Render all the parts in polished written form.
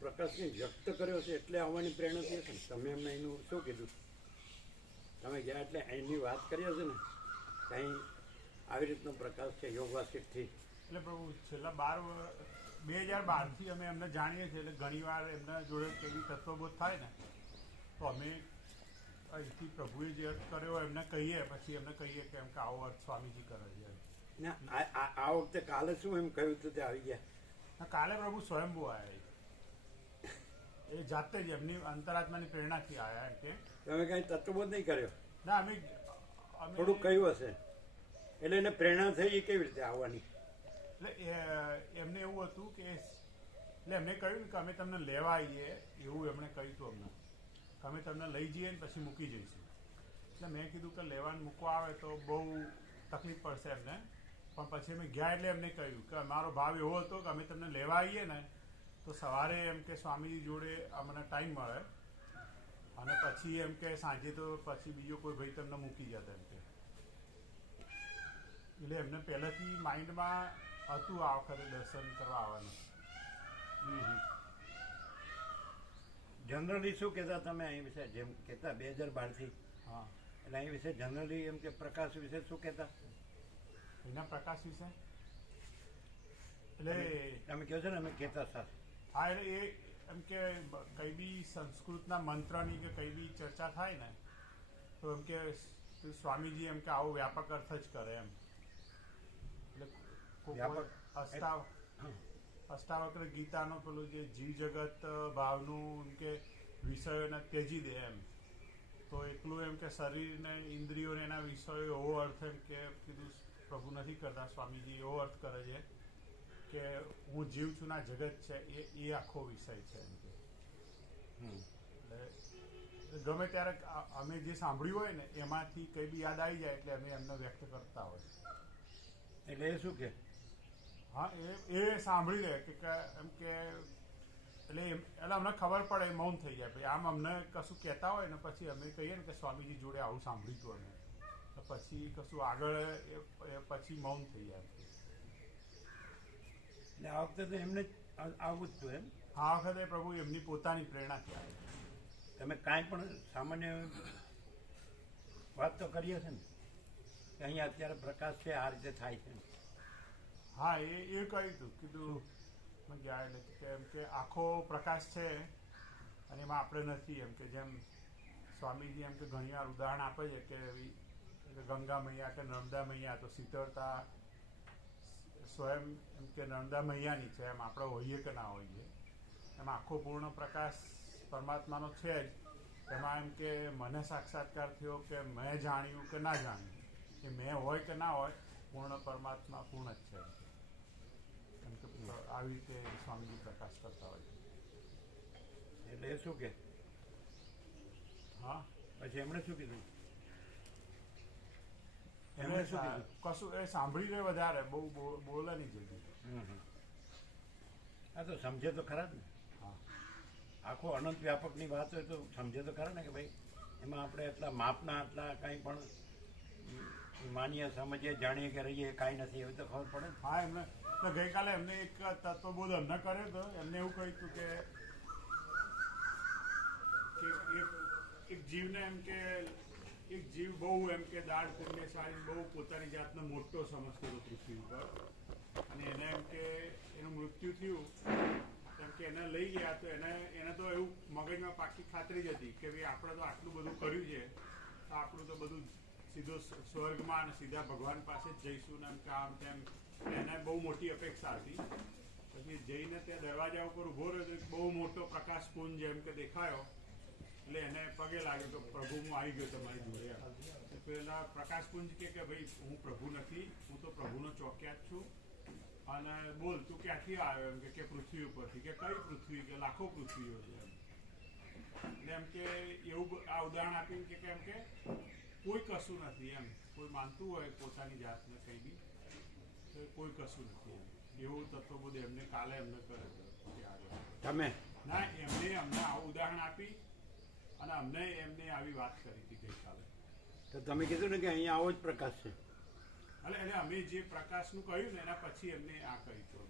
પ્રકાશને વ્યક્ત કર્યો છે એટલે આવવાની પ્રેરણા થઈ છે ને. તમે એમને એનું શું કીધું? તમે ગયા એટલે એની વાત કરી હશે ને કંઈ આવી રીતનો પ્રકાશ છે યોગવાસિકથી. એટલે પ્રભુ છેલ્લા 2012થી અમે એમને જાણીએ છીએ, એટલે ઘણીવાર એમના જોડે એવી તત્વબોધ થાય ને તો અમે અહીંથી પ્રભુએ જે અર્થ કર્યો એમને કહીએ, પછી એમને કહીએ કે એમ કે આવો અર્થ સ્વામીજી કરે છે. ને આ વખતે કાલે શું એમ કહ્યું હતું તે આવી ગયા? કાલે પ્રભુ સ્વયંભૂ આવ્યા, એ જાતે જ એમની અંતરાત્માની પ્રેરણાથી આવ્યા. એમ કે તમે કાંઈ તત્વબોધ નહીં કર્યો? ના, અમે થોડુંક કહ્યું હશે એટલે એને પ્રેરણા થઈ એ કેવી રીતે આવવાની? એટલે એમને એવું હતું કે એટલે એમને કહ્યું કે અમે તમને લેવા આવીએ, એવું એમણે કહ્યું હતું અમને કે અમે તમને લઈ જઈએ ને પછી મૂકી જઈશું. એટલે મેં કીધું કે લેવાનું મૂકવા આવે તો બહુ તકલીફ પડશે એમને, પણ પછી અમે ગયા એટલે એમને કહ્યું કે અમારો ભાવ એવો હતો કે અમે તમને લેવા આવીએ ને તો સવારે એમ કે સ્વામીજી જોડે અમને ટાઈમ મળે અને પછી એમ કે સાંજે તો પછી બીજો કોઈ ભાઈ તમને મૂકી જતા એમ કે. એટલે એમને પહેલેથી માઇન્ડમાં હતું આ વખતે દર્શન કરવા આવવાનું. જનરલી શું કહેતા તમે અહીં વિશે? જેમ કહેતા 2012થી, હા, એટલે અહીં વિશે જનરલી એમ કે પ્રકાશ વિશે શું કહેતા? એના પ્રકાશ વિશે એટલે તમે કહો છો ને અમે કહેતા સાથે. હા, એટલે એ એમ કે કઈ બી સંસ્કૃતના મંત્રની કે કઈ બી ચર્ચા થાય ને તો એમ કે સ્વામીજી એમ કે આવો વ્યાપક અર્થ જ કરે એમ. એટલે અષ્ટાવક્ર ગીતાનો પેલું જે જીવ જગત ભાવનું એમ કે વિષયોને ત્યજી દે એમ, તો એકલું એમ કે શરીરને ઇન્દ્રિયોને એના વિષયો એવો અર્થ એમ કે કીધું પ્રભુ નથી કરતા. સ્વામીજી એવો અર્થ કરે છે કે હું જીવ છું ના જગત છે એ આખો વિષય છે એમ કે. એટલે ગમે ત્યારે અમે જે સાંભળ્યું હોય ને એમાંથી કંઈ બી યાદ આવી જાય એટલે અમે એમને વ્યક્ત કરતા હોય. એટલે એ શું કે? હા, એ સાંભળી લે કે એમ કે એટલે અમને ખબર પડે, મૌન થઈ જાય. ભાઈ આમ અમને કશું કહેતા હોય ને પછી અમે કહીએ ને કે સ્વામીજી જોડે આવું સાંભળ્યું હતું અમે, તો પછી કશું આગળ પછી મૌન થઈ જાય. એટલે આ વખતે તો એમને આવું જ હતું એમ? આ વખતે પ્રભુ એમની પોતાની પ્રેરણાથી આવે. તમે કાંઈ પણ સામાન્ય વાત તો કરી હશે ને કે અહીંયા અત્યારે પ્રકાશ છે આ રીતે થાય છે? હા, એ કહ્યું હતું. કીધું ગયા એટલે કે એમ કે આખો પ્રકાશ છે અને એમાં આપણે નથી. એમ કે જેમ સ્વામીજી એમ કે ઘણીવાર ઉદાહરણ આપે છે કે ગંગા મૈયા કે નર્મદા મૈયા, તો શીતળતા સ્વયં એમ કે નર્મદા મૈયાની છે, એમ આપણે હોઈએ કે ના હોઈએ એમ આખો પૂર્ણ પ્રકાશ પરમાત્માનો છે જ. એમાં એમ કે મને સાક્ષાત્કાર થયો કે મેં જાણ્યું કે ના જાણ્યું, કે મેં હોય કે ના હોય, પૂર્ણ પરમાત્મા પૂર્ણ જ છે. એમ કે આવી રીતે સ્વામીજી પ્રકાશ કરતા હોય છે. એટલે એ શું કે? હા, પછી એમણે શું કીધું? એમણે કશું એ સાંભળી રહે વધારે, બહુ બોલે નહીં જલ્દી. હા, તો સમજે તો ખરા જ ને. હા, આખો અનંત વ્યાપકની વાત હોય તો સમજે તો ખરા ને કે ભાઈ એમાં આપણે એટલા માપના આટલા કાંઈ પણ માનીએ, સમજીએ, જાણીએ કે રહીએ કાંઈ નથી એવી તો ખબર પડે ને. હા, એમને ગઈકાલે એમને એક તત્વબોધ અમને કર્યો હતો. એમને એવું કહ્યું હતું કે એક જીવને એમ કે એક જીવ બહુ એમ કે દાળ પુણ્યશાળી, બહુ પોતાની જાતને મોટો સમજતો હતો પૃથ્વી ઉપર, અને એને એમ કે એનું મૃત્યુ થયું એમ કે એને લઈ ગયા તો એને તો એવું મગજમાં પાકી ખાતરી જ હતી કે ભાઈ આપણે તો આટલું બધું કર્યું છે તો આપણું તો બધું સીધો સ્વર્ગમાં અને સીધા ભગવાન પાસે જ જઈશું ને એમ કે આમ તેમ એને બહુ મોટી અપેક્ષા હતી. પછી જઈને ત્યાં દરવાજા ઉપર ઊભો રહ્યો તો એક બહુ મોટો પ્રકાશપુંજ એમ કે દેખાયો. એટલે એને પગે લાગ્યો કે પ્રભુ હું આવી ગયો તમારી જોડે. પેલા પ્રકાશપુંજ કે ભાઈ હું પ્રભુ નથી, હું તો પ્રભુનો ચોક્યાત છું, અને બોલ તું ક્યાંથી આવ્યો? એમ કે પૃથ્વી ઉપરથી. કે કઈ પૃથ્વી? કે લાખો પૃથ્વીઓ છે એમ. એટલે એમ કે એવું આ ઉદાહરણ આપ્યું કે એમ કે કોઈ કશું નથી એમ. કોઈ માનતું હોય પોતાની જાતને કંઈ બી તો કોઈ કશું નથી એમ. એવું તત્વબોધ એમને કાલે એમને કર્યો તમે ના, એમને અમને આવું ઉદાહરણ આપી અને અમને એમને આવી વાત કરી હતી ગઈકાલે. તો તમે કીધું ને કે અહીંયા આવો જ પ્રકાશ છે. એટલે અમે જે પ્રકાશનું કહ્યું ને એના પછી એમને આ કહ્યું હતું.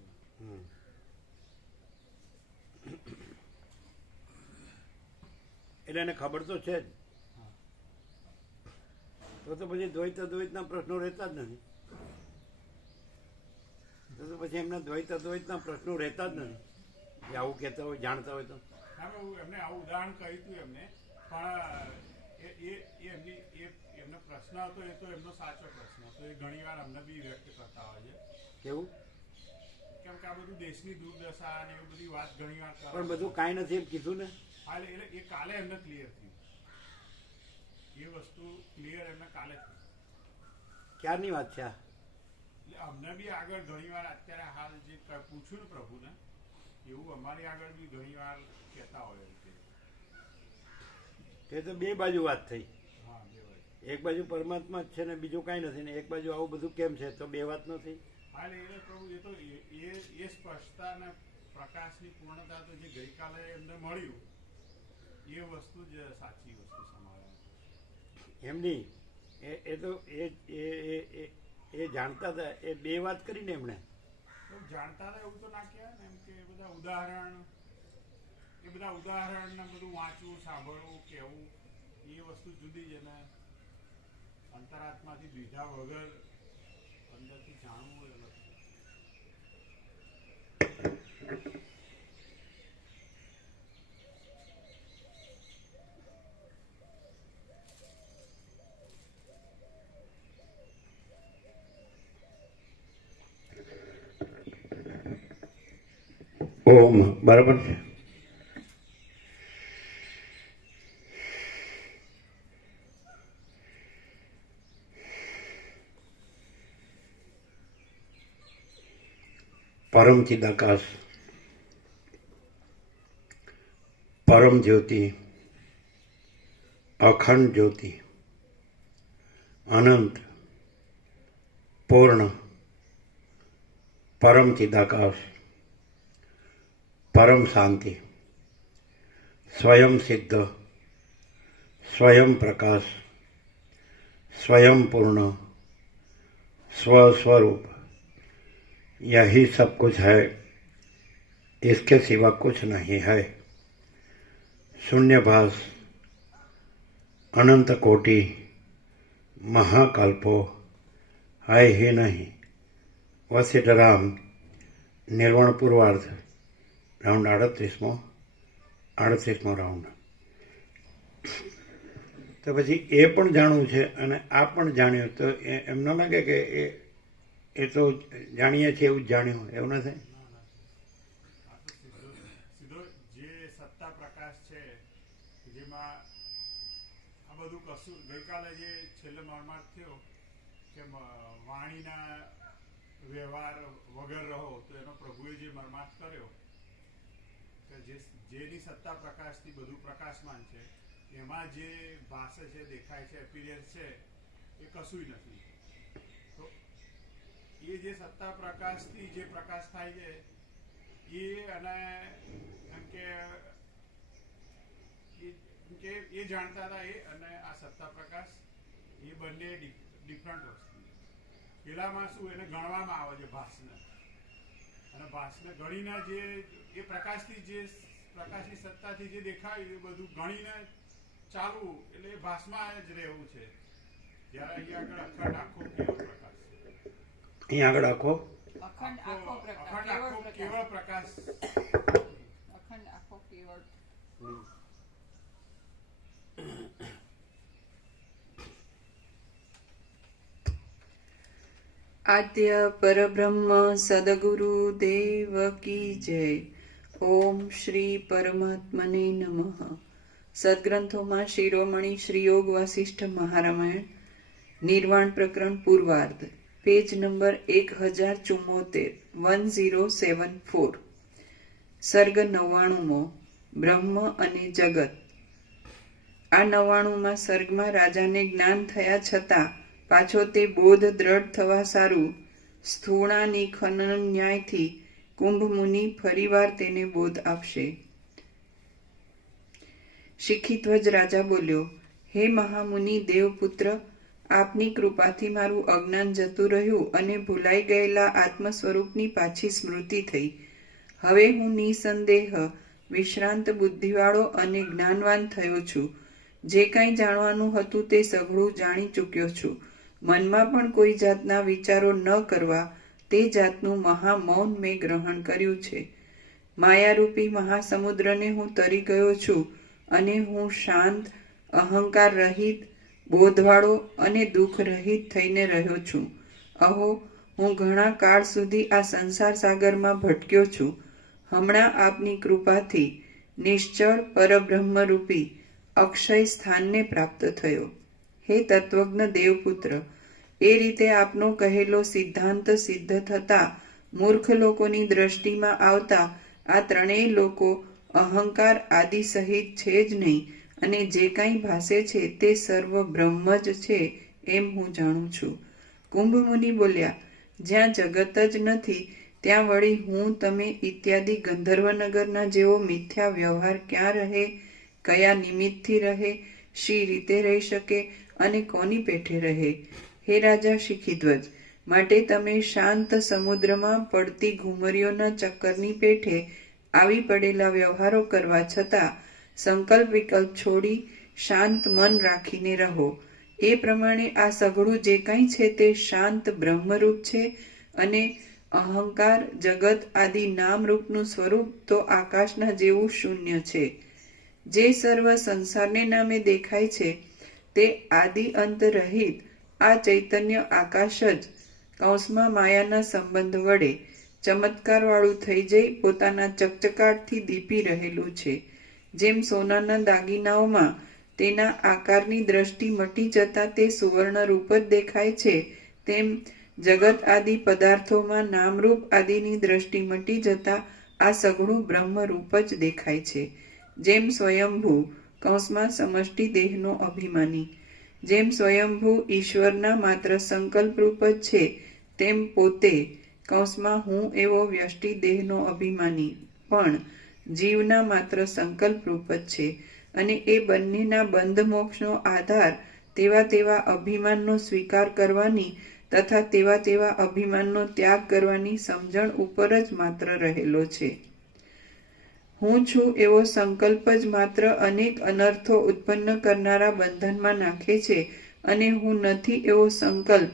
એટલે એને ખબર તો છે જ. તો પછી દ્વૈતના પ્રશ્નો રહેતા જ નથી. તો પછી એમના દ્વૈતના પ્રશ્નો રહેતા જ નથી. એ આવું કહેતા હોય, જાણતા હોય તો. હા, એમને આવું ઉદાહરણ કહ્યું હતું એમને, પણ એમનો પ્રશ્ન હતો એ તો એમનો સાચો પ્રશ્ન હતો. એ ઘણી વાર અમને બી વ્યક્ત કરતા હોય છે. કેવું? કેમ કે આ બધું દેશની દુર્દશા અને એ બધી વાત ઘણી વાર પણ બધું કાંઈ નથી એમ કીધું ને. હા, એટલે એ કાલે એમને ક્લિયર થયું. એ વસ્તુ ક્લિયર એમને કાલે થઈ. ક્યારની વાત છે આ? એટલે અમને બી આગળ ઘણી વાર અત્યારે હાલ જે પૂછ્યું ને પ્રભુને, એવું અમારી આગળ બી ઘણી વાર કહેતા હોય એ તો બે બાજુ વાત થઈ. હા, બે વાત. એક બાજુ પરમાત્મા જ છે ને બીજું કાંઈ નથી ને એક બાજુ આવું બધું કેમ છે, તો બે વાત નથી. હા, એટલે પ્રભુ એ તો એ સ્પષ્ટતા અને પ્રકાશની પૂર્ણતા તો જે ગઈકાલે એમને મળ્યું એ વસ્તુ જ સાચી વસ્તુ સમાવે. એમ નહીં, એ તો એ જાણતા હતા. એ બે વાત કરીને એમણે જાણતા હતા એવું તો ના કહેવાય ને. એમ કે એ બધા ઉદાહરણ ને બધું વાંચવું, સાંભળવું, કહેવું એ વસ્તુ જુદી જ. અને અંતરાત્માથી દીધા વગર અંદરથી જાણવું એ અલગ. ઓમ બરાબર છે. પરમ ચિદાકાશ, પરમ જ્યોતિ, અખંડ જ્યોતિ, અનંત, પૂર્ણ, પરમ ચિદાકાશ, પરમ શાંતિ, स्वयं सिद्ध, स्वयं प्रकाश, स्वयं पूर्ण, स्वस्वरूप, यही सब कुछ है, इसके सिवा कुछ नहीं है। शून्यभास, अनंत कोटि, महाकल्पो है ही नहीं। वसिष्ठराम निर्वाण पूर्वार्ध राउंड 38મો રાઉન્ડ. તો પછી એ પણ જાણવું છે અને આ પણ જાણ્યું, તો એમ ન લાગે કે એ તો જાણીએ છીએ એવું જ જાણ્યું, એવું નથી? સીધો જે સત્તા પ્રકાશ છે જેમાં આ બધું કશું ગઈકાલે જે છેલ્લે મરમાટ થયો કે વાણીના વ્યવહાર વગર રહો, તો એનો પ્રભુએ જે મરમાટ કર્યો કે જેની સત્તા પ્રકાશથી બધું પ્રકાશમાન છે, એમાં જે ભાષે છે, દેખાય છે, એપિરિયન્સ છે, એ કશું નથી. તો એ જે સત્તા પ્રકાશથી જે પ્રકાશ થાય છે એ અને એમ કે એ જાણતા હતા. એ અને આ સત્તા પ્રકાશ એ બંને ડિફરન્ટ વસ્તુ. પેલામાં શું એને ગણવામાં આવે છે ભાસને, અને ભાસને ગણીને જે એ પ્રકાશથી જે પ્રકાશની સત્તાથી જે દેખાય એ બધું ગણીને ચાલવું, એટલે એ ભાસમાં જ રહેવું છે. જ્યારે અહીંયા આગળ અખંડ આખો કેવળ પ્રકાશ છે. અહીંયા આગળ આખો કેવળ પ્રકાશ. અખંડ આખો કેવળ. આદ્ય પરબ્રહ્મ સદગુરુ દેવ કી જય. ઓમ શ્રી પરમાત્મને નમઃ. સદગ્રંથોમાં શિરોમણી શ્રી યોગ વાસિષ્ઠ મહારામાયણ નિર્વાણ પ્રકરણ પૂર્વાર્ધ, પેજ નંબર 1074, 1074. સર્ગ 99મો. બ્રહ્મ અને જગત. આ 99મા સર્ગમાં રાજાને જ્ઞાન થયા છતાં પાછો તે બોધ દ્રઢ થવા સારું સ્થૂળાની ખનન ન્યાયથી કુંભ મુનિ ફરીવાર તેને બોધ આપશે. શિખીધ્વજ રાજા બોલ્યો, હે મહામુનિ દેવપુત્ર, આપની કૃપાથી મારું અજ્ઞાન જતું રહ્યું અને ભૂલાઈ ગયેલા આત્મ સ્વરૂપની પાછી સ્મૃતિ થઈ. હવે હું નિસંદેહ વિશ્રાંત બુદ્ધિવાળો અને જ્ઞાનવાન થયો છું. જે કાંઈ જાણવાનું હતું તે સઘળું જાણી ચૂક્યો છું. મનમાં પણ કોઈ જાતના વિચારો ન કરવા તે જાતનું મહામૌન મેં ગ્રહણ કર્યું છે. માયારૂપી મહાસમુદ્રને હું તરી ગયો છું અને હું શાંત, અહંકાર રહિત, બોધવાળો અને દુઃખ રહિત થઈને રહ્યો છું. અહો, હું ઘણા કાળ સુધી આ સંસાર સાગરમાં ભટક્યો છું. હમણાં આપની કૃપાથી નિશ્ચળ પરબ્રહ્મરૂપી અક્ષય સ્થાનને પ્રાપ્ત થયો. હે તત્વજ્ઞ દેવપુત્ર, એ રીતે આપનો કહેલો સિદ્ધાંત સિદ્ધ થતા મૂર્ખ લોકોની દ્રષ્ટિમાં આવતા આ ત્રણેય લોકો અહંકાર આદિ સહિત છે જ નહીં, અને જે કાંઈ ભાસે છે તે સર્વ બ્રહ્મ જ છે એમ હું જાણું છું. કુંભમુનિ બોલ્યા, જ્યાં જગત જ નથી ત્યાં વળી હું, તમે ઇત્યાદિ ગંધર્વનગરના જેવો મિથ્યા વ્યવહાર ક્યાં રહે, કયા નિમિત્તથી રહે, શી રીતે રહી શકે અને કોની પેઠે રહે? હે રાજા શિખીધ્વજ, માટે તમે શાંત સમુદ્રમાં પડતી ઘુમરીઓના ચક્કરની પેઠે આવી પડેલા વ્યવહારો કરવા છતાં સંકલ્પ વિકલ્પ છોડી શાંત મન રાખીને રહો. એ પ્રમાણે આ સઘળું જે કાંઈ છે તે શાંત બ્રહ્મરૂપ છે, અને અહંકાર, જગત આદિ નામરૂપનું સ્વરૂપ તો આકાશના જેવું શૂન્ય છે. જે સર્વ સંસારને નામે દેખાય છે તે આદિ અંત રહિત આ ચૈતન્ય આકાશ જ કૌંસમાં માયાના સંબંધ વડે ચમત્કારવાળું થઈ જઈ પોતાના ચકચકાટથી દીપી રહેલું છે. જેમ સોનાના દાગીનાઓમાં તેના આકારની દ્રષ્ટિ મટી જતા તે સુવર્ણરૂપ જ દેખાય છે, તેમ જગત આદિ પદાર્થોમાં નામરૂપ આદિની દ્રષ્ટિ મટી જતા આ સઘળું બ્રહ્મરૂપ જ દેખાય છે. જેમ સ્વયંભૂ કૌંસમાં સમષ્ટિ દેહનો અભિમાની, જેમ સ્વયંભૂ ઈશ્વરના માત્ર સંકલ્પરૂપ જ છે, તેમ પોતે કૌંસમાં હું એવો વ્યષ્ટિ દેહનો અભિમાની પણ જીવના માત્ર સંકલ્પરૂપ જ છે. અને એ બંનેના બંધ મોક્ષનો આધાર તેવા તેવા અભિમાનનો સ્વીકાર કરવાની તથા તેવા તેવા અભિમાનનો ત્યાગ કરવાની સમજણ ઉપર જ માત્ર રહેલો છે. હું છું એવો સંકલ્પ જ માત્ર અનેક અનર્થો ઉત્પન્ન કરનારા બંધનમાં નાખે છે, અને હું નથી એવો સંકલ્પ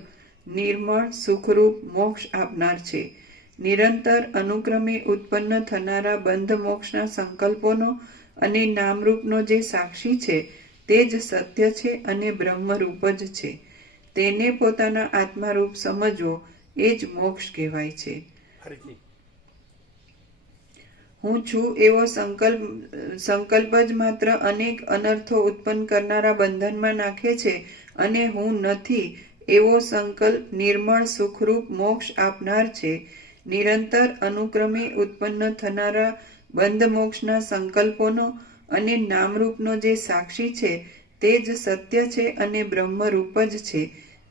નિર્મળ સુખરૂપ મોક્ષ આપનાર છે. નિરંતર અનુક્રમે ઉત્પન્ન થનારા બંધ મોક્ષના સંકલ્પોનો અને નામરૂપનો જે સાક્ષી છે તે જ સત્ય છે અને બ્રહ્મરૂપ જ છે. તેને પોતાના આત્મારૂપ સમજવો એ જ મોક્ષ કહેવાય છે. ફરીથી હું છું એવો સંકલ્પ જ માત્ર અનેક અનર્થો ઉત્પન્ન કરનારા બંધનમાં નાખે છે, અને હું નથી એવો સંકલ્પ નિર્મળ સુખરૂપ મોક્ષ આપનાર છે. નિરંતર અનુક્રમે ઉત્પન્ન થનારા બંધ મોક્ષના સંકલ્પોનો અને નામરૂપનો જે સાક્ષી છે તે જ સત્ય છે અને બ્રહ્મરૂપ જ છે.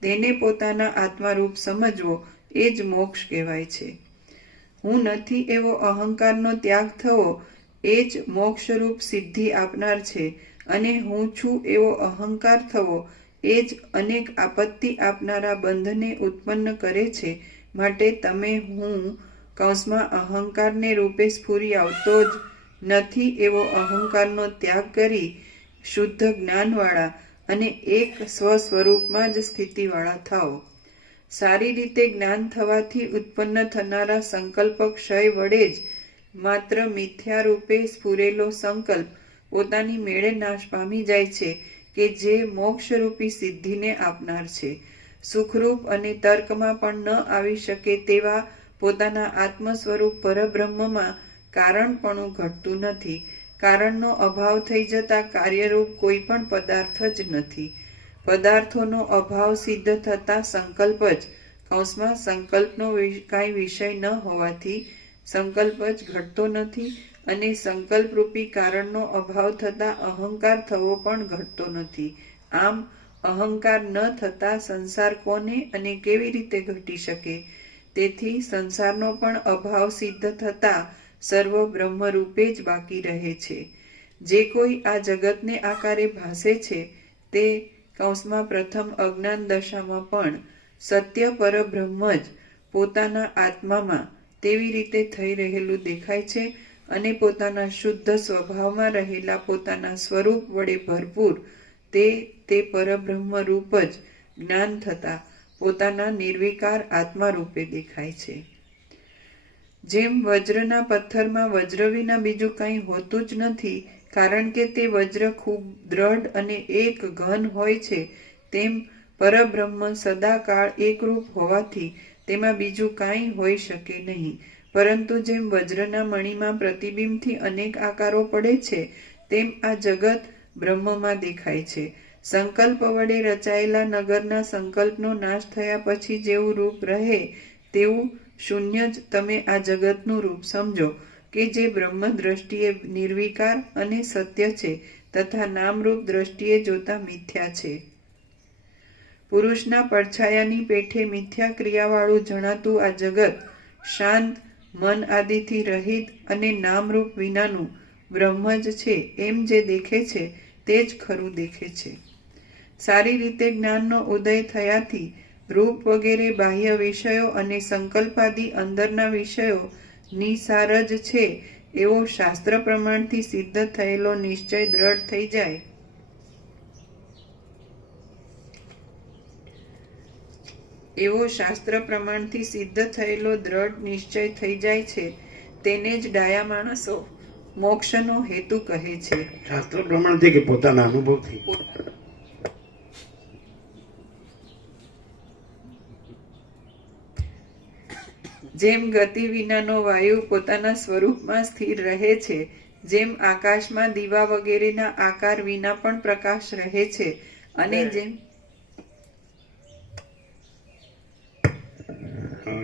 તેને પોતાના આત્મારૂપ સમજવો એ જ મોક્ષ કહેવાય છે. હું નથી એવો અહંકારનો ત્યાગ થવો એ જ મોક્ષરૂપ સિદ્ધિ આપનાર છે, અને હું છું એવો અહંકાર થવો એ જ અનેક આપત્તિ આપનારા બંધને ઉત્પન્ન કરે છે. માટે તમે હું કૌંસમાં અહંકારને રૂપે સ્ફુરી આવતો જ નથી એવો અહંકારનો ત્યાગ કરી શુદ્ધ જ્ઞાનવાળા અને એક સ્વસ્વરૂપમાં જ સ્થિતિવાળા થાઓ. સારી રીતે જ્ઞાન થવાથી ઉત્પન્ન થનારા સંકલ્પ ક્ષય વડે જ માત્ર મિથ્યા રૂપે સ્ફુરેલો સંકલ્પ પોતાની મેળે નાશ પામી જાય છે, કે જે મોક્ષરૂપી સિદ્ધિને આપનાર છે. સુખરૂપ અને તર્કમાં પણ ન આવી શકે તેવા પોતાના આત્મ સ્વરૂપ પરબ્રહ્મમાં કારણપણું ઘટતું નથી. કારણનો અભાવ થઈ જતા કાર્યરૂપ કોઈ પણ પદાર્થ જ નથી. પદાર્થોનો અભાવ સિદ્ધ થતા સંકલ્પ જ કૌંસમાં સંકલ્પનો કાંઈ વિષય ન હોવાથી સંકલ્પ જ ઘટતો નથી, અને સંકલ્પરૂપી કારણનો અભાવ થતા અહંકાર થવો પણ ઘટતો નથી. આમ અહંકાર ન થતા સંસાર કોને અને કેવી રીતે ઘટી શકે? તેથી સંસારનો પણ અભાવ સિદ્ધ થતા સર્વ બ્રહ્મરૂપે જ બાકી રહે છે. જે કોઈ આ જગતને આકારે ભાસે છે તે કૌંસમાં પ્રથમ અજ્ઞાન દશામાં પણ સત્ય પરબ્રહ્મ જ પોતાના આત્મામાં તેવી રીતે થઈ રહેલું દેખાય છે, અને પોતાના શુદ્ધ સ્વભાવમાં રહેલા પોતાના સ્વરૂપ વડે ભરપૂર તે પરબ્રહ્મ રૂપ જ જ્ઞાન થતા પોતાના નિર્વિકાર આત્મા રૂપે દેખાય છે. જેમ વજ્રના પથ્થરમાં વજ્ર વિના બીજું કંઈ હોતું જ નથી, કારણ કે તે વજ્ર ખૂબ દ્રઢ અને એક ઘન હોય છે, તેમ પરબ્રહ્મ સદાકાળ એકરૂપ હોવાથી તેમાં બીજું કાંઈ હોઈ શકે નહીં. પરંતુ જેમ વજ્રના મણીમાં પ્રતિબિંબથી અનેક આકારો પડે છે, તેમ આ જગત બ્રહ્મમાં દેખાય છે. સંકલ્પ વડે રચાયેલા નગરના સંકલ્પનો નાશ થયા પછી જેવું રૂપ રહે તેવું શૂન્ય જ તમે આ જગતનું રૂપ સમજો કે જે બ્રહ્મ દ્રષ્ટિએ નિર્વિકાર અને સત્ય છે તથા નામરૂપ દ્રષ્ટિએ જોતા મિથ્યા છે. પુરુષના પડછાયાની પેઠે મિથ્યા ક્રિયાવાળું જણાતું આ જગત શાંત, મન આદિથી રહિત અને નામરૂપ વિનાનું બ્રહ્મ જ છે એમ જે દેખે છે તે જ ખરું દેખે છે. સારી રીતે જ્ઞાનનો ઉદય થયાથી રૂપ વગેરે બાહ્ય વિષયો અને સંકલ્પાદિ અંદરના વિષયો નિસાર જ છે એવો શાસ્ત્ર પ્રમાણથી સિદ્ધ થયેલો નિશ્ચય દ્રઢ થઈ જાય. એવો શાસ્ત્ર પ્રમાણથી સિદ્ધ થયેલો દ્રઢ નિશ્ચય થઈ જાય છે તેને જ ડાયા માણસો મોક્ષનો હેતુ કહે છે. શાસ્ત્ર પ્રમાણથી કે પોતાના અનુભવથી? જેમ ગતિ વિનાનો વાયુ પોતાના સ્વરૂપમાં સ્થિર રહે છે, જેમ આકાશમાં દીવા વગેરેના આકાર વિના પણ પ્રકાશ રહે છે, અને જેમ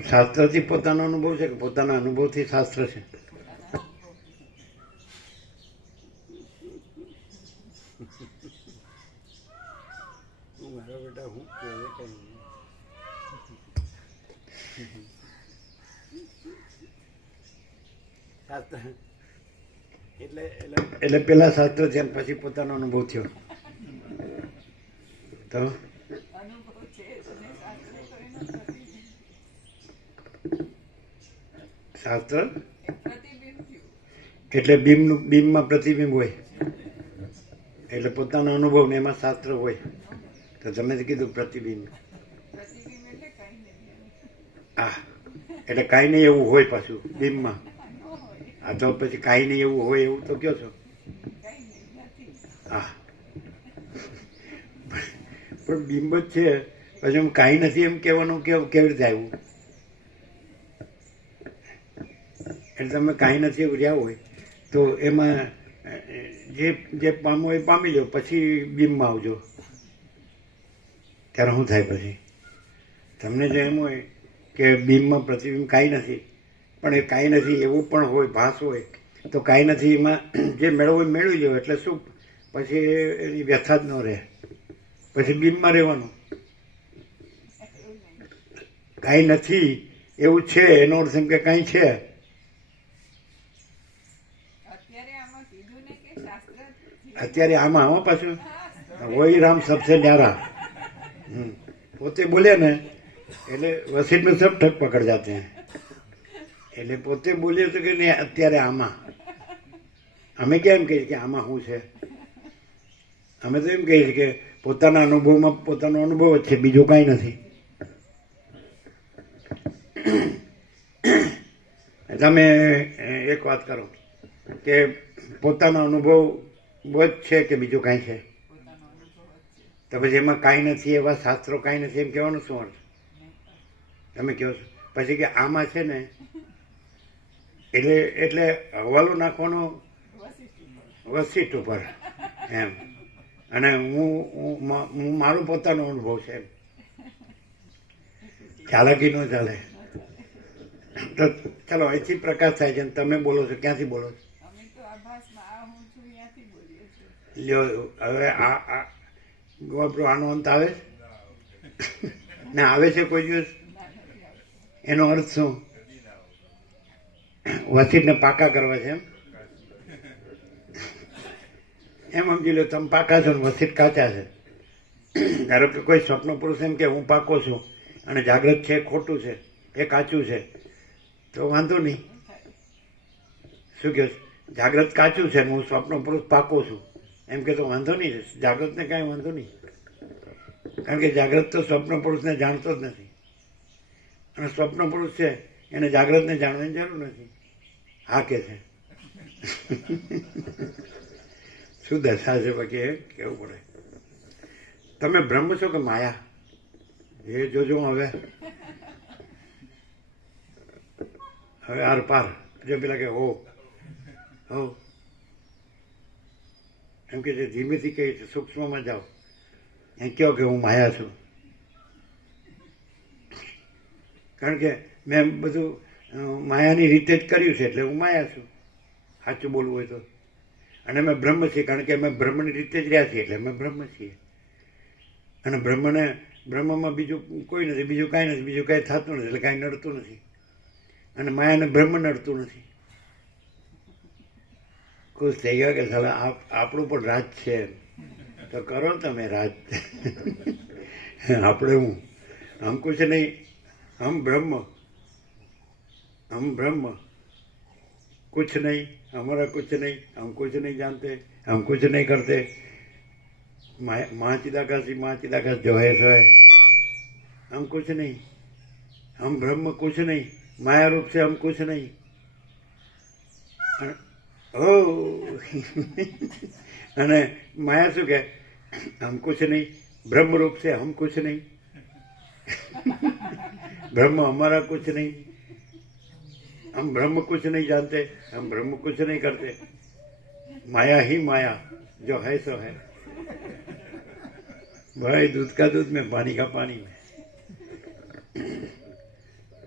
શાસ્ત્રથી પોતાનો અનુભવ છે કે પોતાના અનુભવથી શાસ્ત્ર છે? મારા બેટા હું કહેવે કઈ શાસ્ત્ર એટલે પેલા શાસ્ત્ર છે પછી પોતાનો અનુભવ થયો તો શાસ્ત્ર એટલે બિંબમાં પ્રતિબિંબ હોય એટલે પોતાનો અનુભવ ને એમાં શાસ્ત્ર હોય. તો તમે કીધું પ્રતિબિંબ, હા એટલે કાંઈ નહીં એવું હોય પાછું બિંબમાં. આ તો પછી કાંઈ નહીં એવું હોય એવું તો કયો છો? હા પણ બિંબ જ છે પછી એમ કાંઈ નથી એમ કહેવાનું કેવી રીતે આવ્યું? એટલે તમે કાંઈ નથી એવું રહ્યા હોય તો એમાં જે પામો એ પામી લો, પછી બિંબમાં આવજો ત્યારે શું થાય? પછી તમને જો એમ હોય કે બિંબમાં પ્રતિબિંબ કાંઈ નથી, પણ એ કાંઈ નથી એવું પણ હોય, ભાસ હોય, તો કાંઈ નથી એમાં જે મેળવવું એ મેળવી લો એટલે શું? પછી એની વ્યથા જ ન રહે, પછી બિંબમાં રહેવાનું. કાંઈ નથી એવું છે એનો અર્થ એમ કે કાંઈ છે. અત્યારે આમાં પાછું વહી રામ સબસે ન્યારા પોતે બોલે ને એટલે વસીટ में सब ठग पकड़ जाते हैं. એટલે પોતે બોલીએ તો કે નહીં અત્યારે આમાં. અમે કેમ કહીએ કે આમાં શું છે? અમે તો એમ કહીએ કે પોતાના અનુભવમાં પોતાનો અનુભવ જ છે, બીજું કાંઈ નથી. તમે એક વાત કરો કે પોતાનો અનુભવ જ છે કે બીજું કાંઈ છે? તો પછી એમાં કાંઈ નથી એવા શાસ્ત્રો કાંઈ નથી એમ કહેવાનો શું અર્થ? તમે કહો છો પછી કે આમાં છે ને એટલે હવાલો નાખવાનો વસીટ ઉપર એમ, અને હું મારો પોતાનો અનુભવ છે એમ. ચાલાકી ન ચાલે. તો ચાલો અહીંથી પ્રકાશ થાય છે. તમે બોલો છો, ક્યાંથી બોલો છો? લ્યો હવે આ ગોપરો આનો અંત આવે ને આવે છે કોઈ દિવસ? એનો અર્થ શું? વસીટને પાકા કરવા છે એમ સમજી લો. તમે પાકા છો ને વસીટ કાચા છે. ધારો કે કોઈ સ્વપ્ન પુરુષ એમ કે હું પાકો છું અને જાગ્રત છે ખોટું છે, એ કાચું છે, તો વાંધો નહીં. શું કહે જાગ્રત કાચું છે ને હું સ્વપ્ન પુરુષ પાકો છું એમ કે તો વાંધો નહીં, જાગ્રતને કાંઈ વાંધો નહીં, કારણ કે જાગ્રત તો સ્વપ્ન પુરુષને જાણતો જ નથી, અને સ્વપ્ન પુરુષ છે એને જાગ્રતને જાણવાની જરૂર નથી. હા કે છે શું દશા છે બાકી એ કેવું પડે. તમે બ્રહ્મ છો કે માયા એ જોજો. હવે આર પાર જો પેલા કે હો એમ કે જે ધીમેથી કહે છે સૂક્ષ્મમાં જાઓ એમ કહો કે હું માયા છું, કારણ કે મેં બધું માયાની રીતે જ કર્યું છે એટલે હું માયા છું, સાચું બોલવું હોય તો. અને અમે બ્રહ્મ છીએ કારણ કે અમે બ્રહ્મની રીતે જ રહ્યા છીએ એટલે અમે બ્રહ્મ છીએ. અને બ્રહ્મમાં બીજું કોઈ નથી, બીજું કાંઈ નથી, બીજું કાંઈ થતું નથી એટલે કાંઈ નડતું નથી. અને માયાને બ્રહ્મ નડતું નથી. ખુશ થઈ ગયા કે હવે આપણું પણ રાજ છે તો કરો તમે રાજ. આપણે હું હમ કુછ નહીં, હમ બ્રહ્મ कुछ नहीं, हमारा कुछ नहीं, हम कुछ नहीं जानते, हम कुछ नहीं करते. माँ चिदाकाश जो है सो है. हम कुछ नहीं, हम ब्रह्म कुछ नहीं, माया रूप से हम कुछ नहीं. ओ અને માયા શું કહે हम कुछ नहीं, ब्रह्म रूप से हम कुछ नहीं. ब्रह्म हमारा कुछ नहीं, हम ब्रह्म कुछ नहीं जानते, हम ब्रह्म कुछ नहीं करते. माया ही माया जो है सो है. भाई दूध का दूध में पानी का पानी में.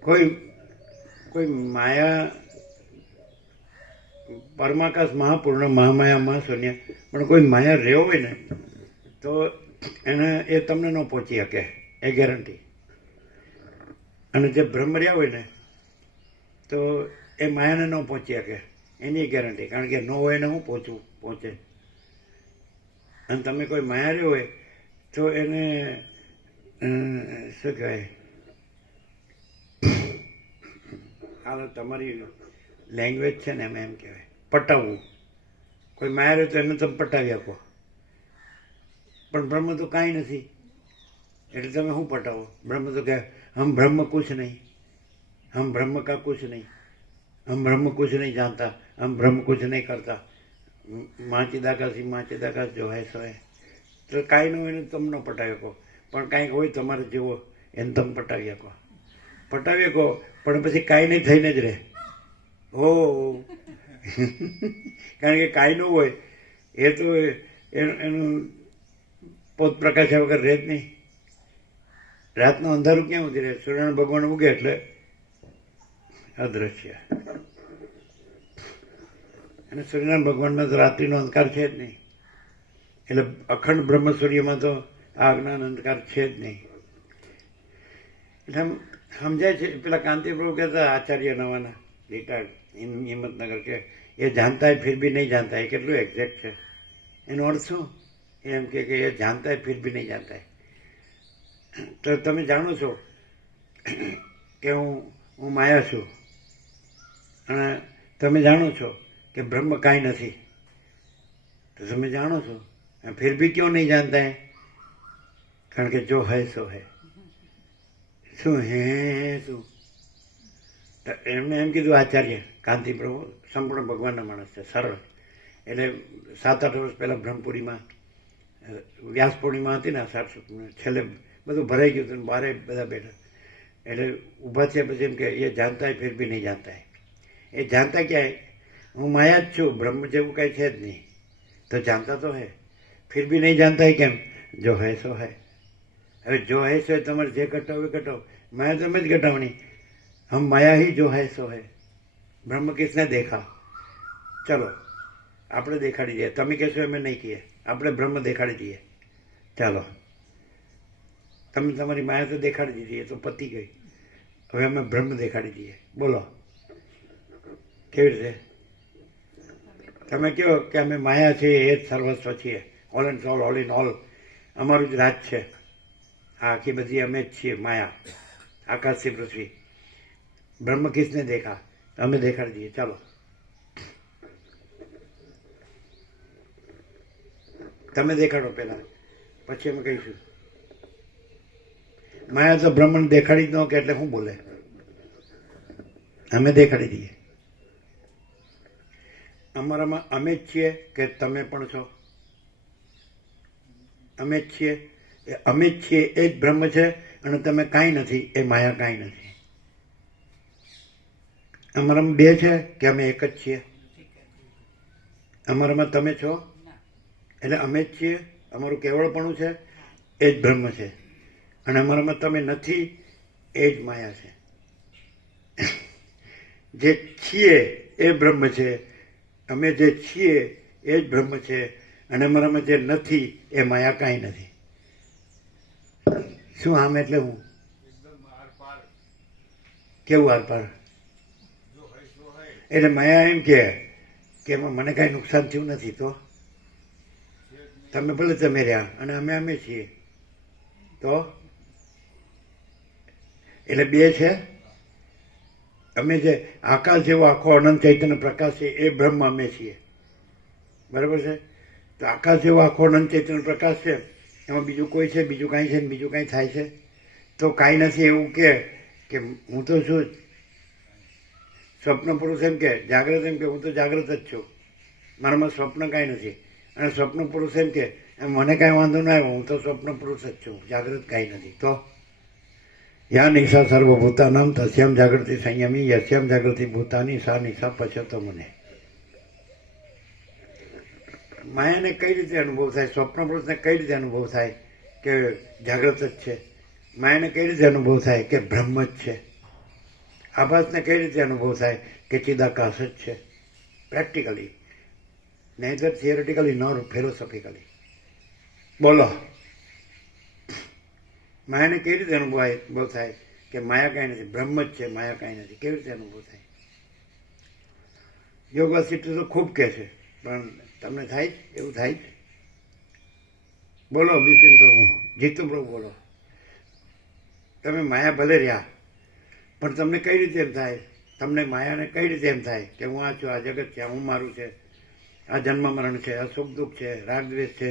कोई माया પરમાકાશ મહાપૂર્ણ મહામાયા મહાશૂન્ય પણ કોઈ માયા રહ્યો હોય ને તો એને એ તમને ન પહોંચી શકે એ ગેરંટી. અને જે બ્રહ્મ રહ્યા હોય ને તો એ માયાને ન પહોંચી શકે એની ગેરંટી, કારણ કે ન હોય ને હું પહોંચે. અને તમે કોઈ માયા રહ્યો હોય તો એને શું કહેવાય, આ તમારી લેંગ્વેજ છે ને એમ કહેવાય પટાવવું. કોઈ માયા રહ્યો તો એને તમે પટાવી આપો, પણ બ્રહ્મ તો કાંઈ નથી એટલે તમે શું પટાવો. બ્રહ્મ તો કહે હમ બ્રહ્મ કુછ નહીં, हम ब्रह्म का कुछ नहीं, हम ब्रह्म कुछ नहीं जानता, हम ब्रह्म कुछ नहीं करता. माँ चिदाकाश जो है सो है. તો કાંઈ ન હોય ને તમે ન પટાવી શકો, પણ કાંઈક હોય તમારે જેવો એને તમે પટાવી શકો. પણ પછી કાંઈ નહીં થઈને જ રહે. હો કારણ કે કાંઈ ન હોય એ તો એનું પોત પ્રકાશ વગર રહે જ નહીં. રાતનું અંધારું ક્યાં ઉધી રહે? સૂર્યનારાયણ ભગવાન ઉગે એટલે અદ્રશ્ય. અને સૂર્યનારાયણ ભગવાનમાં તો રાત્રિનો અંધકાર છે જ નહીં, એટલે અખંડ બ્રહ્મ સૂર્યમાં તો આ અજ્ઞાન અંધકાર છે જ નહીં. એટલે આમ સમજાય છે. પેલા કાંતિપ્રભુ કહેતા આચાર્ય નવાના રિટાયર્ડ હિંમતનગર કે એ જાણતા હે ફિર ભી નહીં જાણતા હે. કેટલું એક્ઝેક્ટ છે એનો અર્થ શું? એમ કે એ જાણતા હે ફિર ભી નહીં જાણતા હે. તો તમે જાણો છો કે હું માયા છું, અને તમે જાણો છો કે બ્રહ્મ કાંઈ નથી, તો તમે જાણો છો ફિર ભી ક્यों નહીં જાણતા હે? કારણ કે જો હૈ સો હૈ. શું હે શું? એમને એમ કીધું આચાર્ય કાંતિપ્રભુ સંપૂર્ણ ભગવાનના માણસ છે, સરળ. એટલે 7-8 વર્ષ પહેલાં બ્રહ્મપુરીમાં વ્યાસ પૂર્ણિમા હતી ને, છેલ્લે બધું ભરાઈ ગયું હતું, બારે બધા બેઠા. એટલે ઊભા થયા પછી એમ કે એ જાણતા હે ફિર ભી નહીં જાણતા હે. એ જાણતા ક્યાં હે? હું માયા જ છું, બ્રહ્મ જેવું કાંઈ છે જ નહીં. તો જાણતા તો હે, ફિર ભી નહીં જાણતા હે. કેમ? જો હૈ સો હૈ. હવે જો હૈ સો તમારે જે ઘટાવો એ ઘટાવો, માયા તમે જ ઘટાવણી. હમ માયા હી જો હૈ સો હૈ. બ્રહ્મ કિસને દેખા? ચલો આપણે દેખાડી દઈએ. તમે કહેશો અમે નહીં કહીએ, આપણે બ્રહ્મ દેખાડી દઈએ. ચાલો તમે તમારી માયા તો દેખાડી દીધી, એ તો પતી ગઈ. હવે અમે બ્રહ્મ દેખાડી દઈએ. બોલો કેવી રીતે? તમે કહો કે અમે માયા છીએ, એ જ સર્વસ્વ છીએ, all and all, all in all, અમારું જ રાજ છે. આ આખી બધી અમે જ છીએ માયા, આકાશથી પૃથ્વી. બ્રહ્મ કિસને દેખા? અમે દેખાડી દઈએ. ચાલો તમે દેખાડો પહેલા, પછી અમે કહીશું. માયા તો બ્રહ્મણ દેખાડી જ ન કે એટલે શું બોલે? અમે દેખાડી દઈએ. અમારામાં અમે જ છીએ કે તમે પણ છો? અમે જ છીએ. એ અમે જ છીએ એ જ બ્રહ્મ છે, અને તમે કાંઈ નથી એ માયા કાંઈ નથી. અમારામાં બે છે કે અમે એક જ છીએ? અમારામાં તમે છો એટલે અમે જ છીએ. અમારું કેવળપણું છે એ જ બ્રહ્મ છે, અને અમારામાં તમે નથી એ જ માયા છે. જે છીએ એ બ્રહ્મ છે, અમે જે છીએ એ જ બ્રહ્મ છે, અને અમારામાં જે નથી એ માયા કાંઈ નથી. શું આમ એટલે હું? કેવું આરપાર? એટલે માયા એમ કે એમાં મને કાંઈ નુકસાન થયું નથી, તો તમે ભલે તમે રહ્યા અને અમે છીએ, તો એટલે બે છે. અમે જે આકાશ જેવો આખો અનંત ચૈતન્ય પ્રકાશ છે એ બ્રહ્મ અમે છીએ, બરાબર છે? તો આકાશ જેવો આખો અનંત ચૈતન્ય પ્રકાશ છે, એમાં બીજું કોઈ છે? બીજું કાંઈ છે? બીજું કાંઈ થાય છે? તો કાંઈ નથી એવું કે હું તો છું જ. સ્વપ્ન પુરુષ એમ કે, જાગ્રત એમ કે હું તો જાગ્રત જ છું, મારામાં સ્વપ્ન કાંઈ નથી. અને સ્વપ્ન પુરુષ એમ કે મને કાંઈ વાંધો ના આવ્યો, હું તો સ્વપ્ન પુરુષ જ છું, જાગ્રત કાંઈ નથી. તો યા નિશા સર્વભૂતાનામ તસ્યામ જાગૃતિ સંયમી યસ્યામ જાગૃતિ ભૂતાની સા નિશા પશ્યતો મને. માયાને કઈ રીતે અનુભવ થાય? સ્વપ્ન પુરુષને કઈ રીતે અનુભવ થાય કે જાગ્રત જ છે? માયાને કઈ રીતે અનુભવ થાય કે બ્રહ્મ જ છે? આભાસને કઈ રીતે અનુભવ થાય કે ચિદાકાશ જ છે? Practically, neither theoretically nor philosophically. બોલો, માયાને કેવી રીતે અનુભવ થાય કે માયા કાંઈ નથી, બ્રહ્મ જ છે, માયા કાંઈ નથી? કેવી રીતે અનુભવ થાય? યોગ વાસિષ્ઠ તો ખૂબ કહે છે, પણ તમને થાય જ? એવું થાય જ? બોલો બિપિન પ્રભુ, જીતુ પ્રભુ, બોલો. તમે માયા ભલે રહ્યા, પણ તમને કઈ રીતે એમ થાય? તમને માયાને કઈ રીતે એમ થાય કે હું આ છું, આ જગત છે, હું મારું છે, આ જન્મ મરણ છે, આ સુખ દુઃખ છે, રાગ દ્વેષ છે,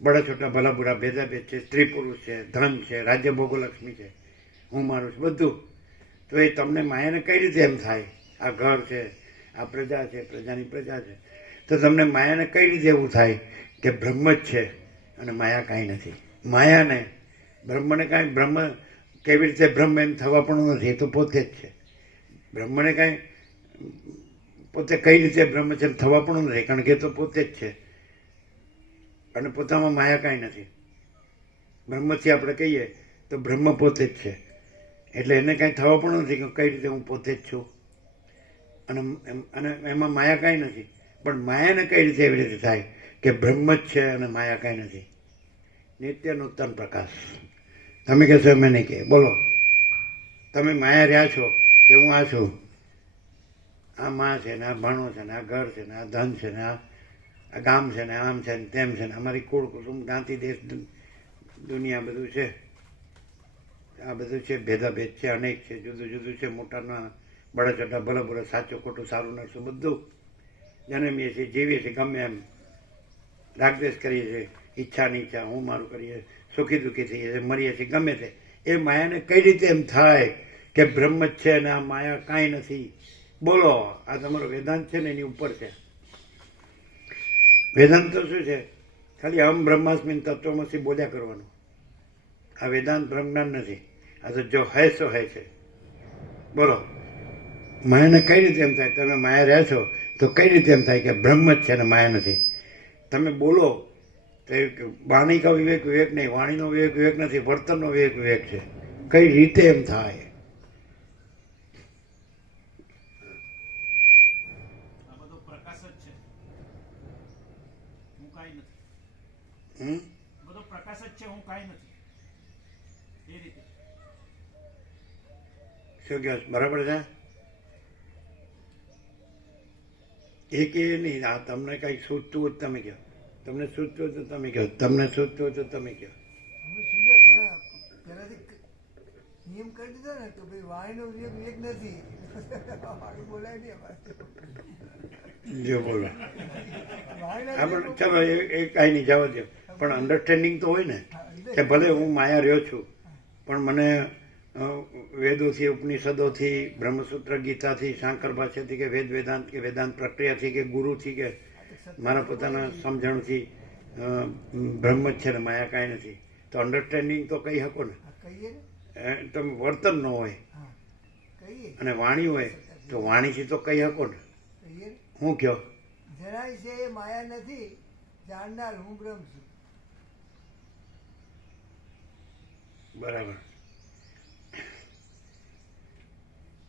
બડા છોટા ભલા બુરા ભેદાભેદ છે, સ્ત્રી પુરુષ છે, ધન છે, રાજ્ય ભોગોલક્ષ્મી છે, હું મારું છું, બધું. તો એ તમને માયાને કઈ રીતે એમ થાય? આ ઘર છે, આ પ્રજા છે, પ્રજાની પ્રજા છે, તો તમને માયાને કઈ રીતે એવું થાય કે બ્રહ્મ જ છે અને માયા કાંઈ નથી? માયાને બ્રહ્મને કાંઈ, બ્રહ્મ કેવી રીતે બ્રહ્મ એમ થવા પણ નથી, એ તો પોતે જ છે. બ્રહ્મને કાંઈ પોતે કઈ રીતે બ્રહ્મ છે એમ થવા પણ નથી, કારણ કે એ તો પોતે જ છે, અને પોતામાં માયા કાંઈ નથી. બ્રહ્મથી આપણે કહીએ તો બ્રહ્મ પોતે જ છે, એટલે એને કાંઈ થવા પણ નથી કે કઈ રીતે હું પોતે જ છું, અને એમાં માયા કાંઈ નથી. પણ માયાને કઈ રીતે એવી રીતે થાય કે બ્રહ્મ જ છે અને માયા કાંઈ નથી? નિત્ય નૂતન પ્રકાશ. તમે કહેશો અમે નહીં કહે. બોલો, તમે માયા રહ્યા છો કે હું આ છું, આ માં છે ને આ ભાણો છે ને આ ઘર છે ને આ ધન છે ને આ ગામ છે ને આમ છે ને તેમ છે ને અમારી કુળ કુટુંબ જ્ઞાતિ દેશ દુનિયા બધું છે, આ બધું છે, ભેદાભેદ છે, અનેક છે, જુદું જુદું છે, મોટા ના બડા ચોટા ભલા ભલા, સાચું ખોટું, સારું નરસું, બધું જન્મીએ છીએ, જીવીએ છીએ, ગમે એમ રાગદ્વેષ કરીએ છીએ, ઈચ્છા ની ઈચ્છા, હું મારું કરીએ, સુખી દુઃખી થઈએ છીએ, મરીએ છીએ, ગમે તે. એ માયાને કઈ રીતે એમ થાય કે બ્રહ્મ જ છે અને આ માયા કાંઈ નથી? બોલો, આ તમારો વેદાંત છે ને એની ઉપર છે. વેદાંત તો શું છે? ખાલી અહમ બ્રહ્માસ્મિન તત્વમસી બોલ્યા કરવાનું. આ વેદાંત બ્રહ્મજ્ઞાન નથી, આ તો જો હૈ સો હૈ છે. બોલો, માયાને કઈ રીતે એમ થાય? તમે માયા રહ્યા છો તો કઈ રીતે એમ થાય કે બ્રહ્મ જ છે અને માયા નથી? તમે બોલો તો વાણી કા વિવેક વિવેક નહીં, વાણીનો વિવેક વિવેક નથી, વર્તનનો વિવેક વિવેક છે. કઈ રીતે એમ થાય? આ બધો પ્રકાશ જ છે, હું કાંઈ નથી. બધો પ્રકાશ જ છે, હું કાંઈ નથી. એ રીતે શું કહો? બરાબર છે? એ કે નહીં, આ તમને કઈ સૂચતું હોય તમે કહો, તમને સૂચતું હોય તો તમે કહો, તમને સૂચતું હોય તો તમે કહો. અમે સુધ્યા પણ પહેલાથી નિયમ કરી દીધો ને કે ભાઈ વાણીનો વિવેક વિવેક નથી, બોલાય નહીં અમારે. જો બોલો વાણીના આપણે ચલો એ કાંઈ નહીં જવા દો, પણ અન્ડરસ્ટેન્ડિંગ તો હોય ને કે ભલે હું માયા રહ્યો છું પણ મને વેદોથી, ઉપનિષદોથી, બ્રહ્મસૂત્ર, ગીતાથી, શાંકર ભાષ્યથી કે વેદાંત પ્રક્રિયાથી કે ગુરુથી કે મારા પોતાના સમજણથી બ્રહ્મ જ છે ને માયા કાંઈ નથી, તો અન્ડરસ્ટેન્ડિંગ તો કહી શકો ને. કહીએ ને, તો વર્તન ન હોય હા કહીએ અને વાણી હોય તો વાણીથી તો કહી શકો ને. કહીએ ને. હું કહો જણાય છે એ માયા નથી, જાણનાર હું બ્રહ્મ છું. બરાબર.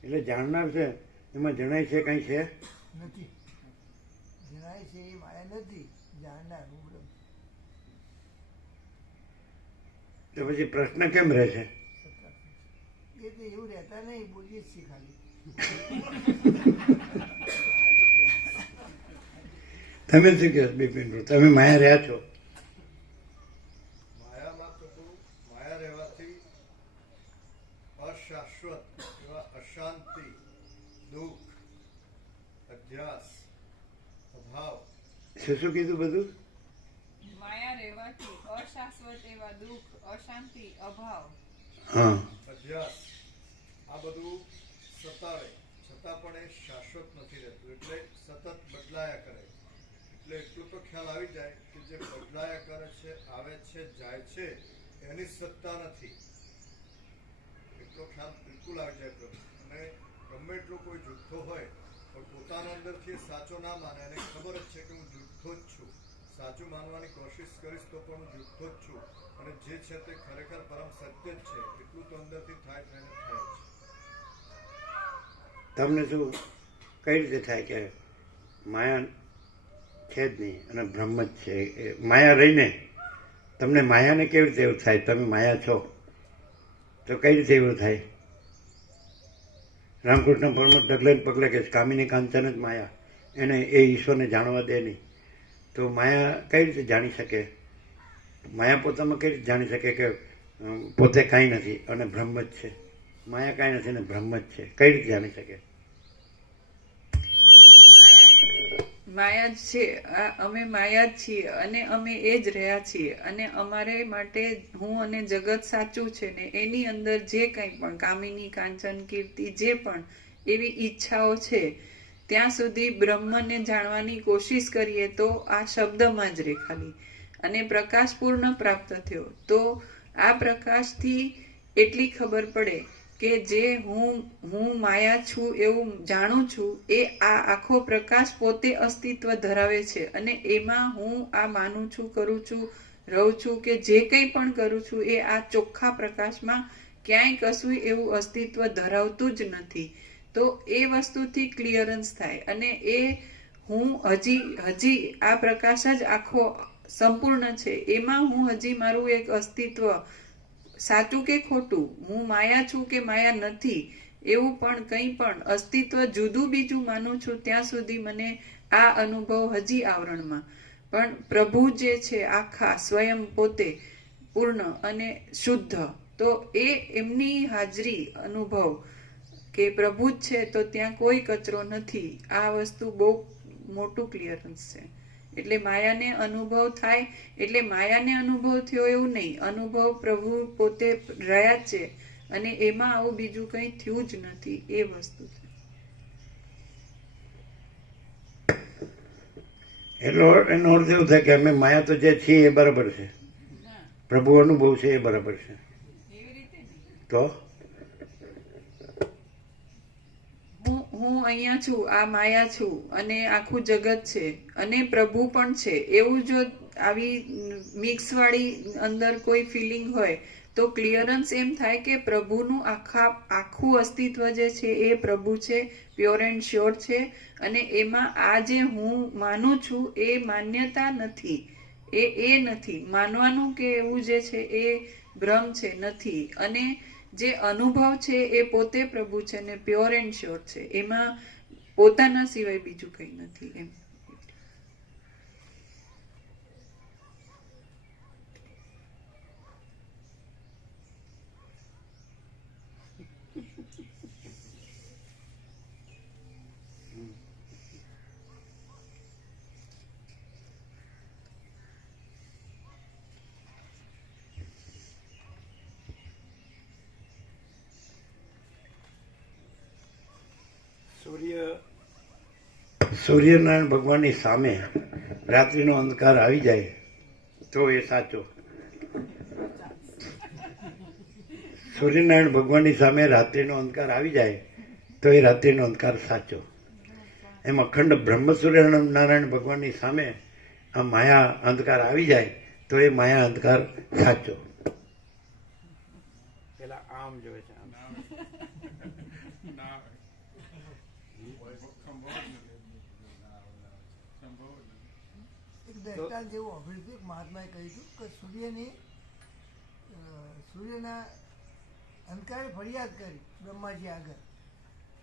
એટલે જાણનાર છે એમાં જણાય છે કાંઈ છે નથી, જણાય છે એ માયા નથી, જાણનાર હું બ્રહ્મ છું. તો પછી પ્રશ્ન કેમ રહે છે? એ તો એવું રહેતા નહીં, બોલીએ જ છીએ ખાલી. તમે શું કહો બિપિન? તમે માયા રહ્યા છો? માયામાં પ્રભુ માયા રહેવાથી અશાશ્વત એવા અશાંતિ, દુઃખ, અધ્યાસ, અભાવ, શું કીધું બધું? માયા રહેવાથી અશાશ્વત એવા દુઃખ, અશાંતિ, અભાવ, હા, અધ્યાસ આ બધું સતાવે છતાં પણ એ શાશ્વત નથી રહેતું, એટલે સતત બદલાયા કરે. એટલે એટલું તો ખ્યાલ આવી જાય કે જે બદલાયા કરે છે, આવે છે, જાય છે, એની સત્તા નથી. એટલો ખ્યાલ બિલકુલ આવી જાય પ્રભુ. અને ગમે એટલો કોઈ જુઠ્ઠો હોય પણ પોતાના અંદરથી એ સાચો ના માને, એને ખબર જ છે કે હું જુઠ્ઠો જ છું, સાચું માનવાની કોશિશ કરીશ તો પણ હું જુઠ્ઠો જ છું, અને જે છે તે ખરેખર પરમ સત્ય જ છે, એટલું તો અંદરથી થાય છે અને થાય જ. તમને શું કઈ રીતે થાય કે માયા છે જ નહીં અને બ્રહ્મ જ છે? એ માયા રહીને તમને માયાને કેવી રીતે એવું થાય? તમે માયા છો તો કઈ રીતે એવું થાય? રામકૃષ્ણ પરમહંસ ડગલે ને પગલે કે કામિની કાંચન જ માયા, એને એ ઈશ્વરને જાણવા દે નહીં. તો માયા કઈ રીતે જાણી શકે? માયા પોતામાં કઈ રીતે જાણી શકે કે પોતે કાંઈ નથી અને બ્રહ્મ જ છે? માયા કાંઈ નથી ને બ્રહ્મ જ છે, કઈ રીતે જાણી શકે? માયા જ છે. અમે માયા જ છીએ અને અમે એ જ રહ્યા છીએ, અને અમારે માટે હું અને જગત સાચું છે ને એની અંદર જે કંઈ પણ કામિની, કાંચન, કીર્તિ, જે પણ એવી ઈચ્છાઓ છે ત્યાં સુધી બ્રહ્મને જાણવાની કોશિશ કરીએ તો આ શબ્દમાં જ રે ખાલી, અને પ્રકાશ પૂર્ણ પ્રાપ્ત થયો તો આ પ્રકાશથી એટલી ખબર પડે કે જે હું માયા છું એવું જાણું છું, એ આ આખો પ્રકાશ પોતે અસ્તિત્વ ધરાવે છે, અને એમાં હું આ માનું છું, કરું છું, રહું છું કે જે કંઈ પણ કરું છું એ આ ચોખ્ખા પ્રકાશમાં ક્યાંય કશું એવું અસ્તિત્વ ધરાવતું જ નથી. તો એ વસ્તુથી ક્લિયરન્સ થાય, અને એ હું હજી આ પ્રકાશ જ આખો સંપૂર્ણ છે, એમાં હું હજી મારું એક અસ્તિત્વ, સાચું કે ખોટું, હું માયા છું કે માયા નથી, એવું પણ કંઈ પણ અસ્તિત્વ જુદું બીજું માનું છું ત્યાં સુધી મને આ અનુભવ હજી આવરણમાં. પણ પ્રભુ જે છે આખા સ્વયં પોતે પૂર્ણ અને શુદ્ધ, તો એ એમની હાજરી અનુભવ કે પ્રભુ જ છે તો ત્યાં કોઈ કચરો નથી. આ વસ્તુ બહુ મોટું ક્લિયરન્સ છે. એટલે માયાને અનુભવ થાય એટલે માયાને અનુભવ થયો એવું નહીં, અનુભવ પ્રભુ પોતે રહ્યા જ છે, અને એમાં આવું બીજું કંઈ થયું જ નથી, એ વસ્તુ છે. એટલો એનો અર્થ એવું થાય કે અમે માયા તો જે છીએ એ બરાબર છે, પ્રભુ અનુભવ છે એ બરાબર છે. એવી રીતે નહીં. તો હું અહીંયા છું, આ માયા છું, અને આખું જગત છે, અને પ્રભુ પણ છે, એવું જો આવી મિક્સ વાળી અંદર કોઈ ફિલિંગ હોય તો ક્લિયરન્સ એમ થાય કે પ્રભુનું આખું અસ્તિત્વ જે છે એ પ્રભુ છે, પ્યોર એન્ડ શ્યોર છે, અને એમાં આ જે હું માનું છું એ માન્યતા નથી, એ નથી માનવાનું કે એવું જે છે એ ભ્રમ છે, નથી. અને જે અનુભવ છે એ પોતે પ્રભુ છે ને પ્યોર એન્ડ શ્યોર છે, એમાં પોતાના સિવાય બીજું કંઈ નથી એમ. સૂર્યનારાયણ ભગવાનની સામે રાત્રિનો અંધકાર આવી જાય તો એ સાચો. સૂર્યનારાયણ ભગવાનની સામે રાત્રિનો અંધકાર આવી જાય તો એ રાત્રિનો અંધકાર સાચો. એમ અખંડ બ્રહ્મ સૂર્યનારાયણ ભગવાનની સામે આ માયા અંધકાર આવી જાય તો એ માયા અંધકાર સાચો. પેલા આમ જોવે છે આમ. ના સંભવ જ નથી. એક દ્રષ્ટાંત જેવું વાપર્યું હતું. એક મહાત્માએ કહ્યું હતું કે સૂર્યના અંધકારે ફરિયાદ કરી બ્રહ્માજી આગળ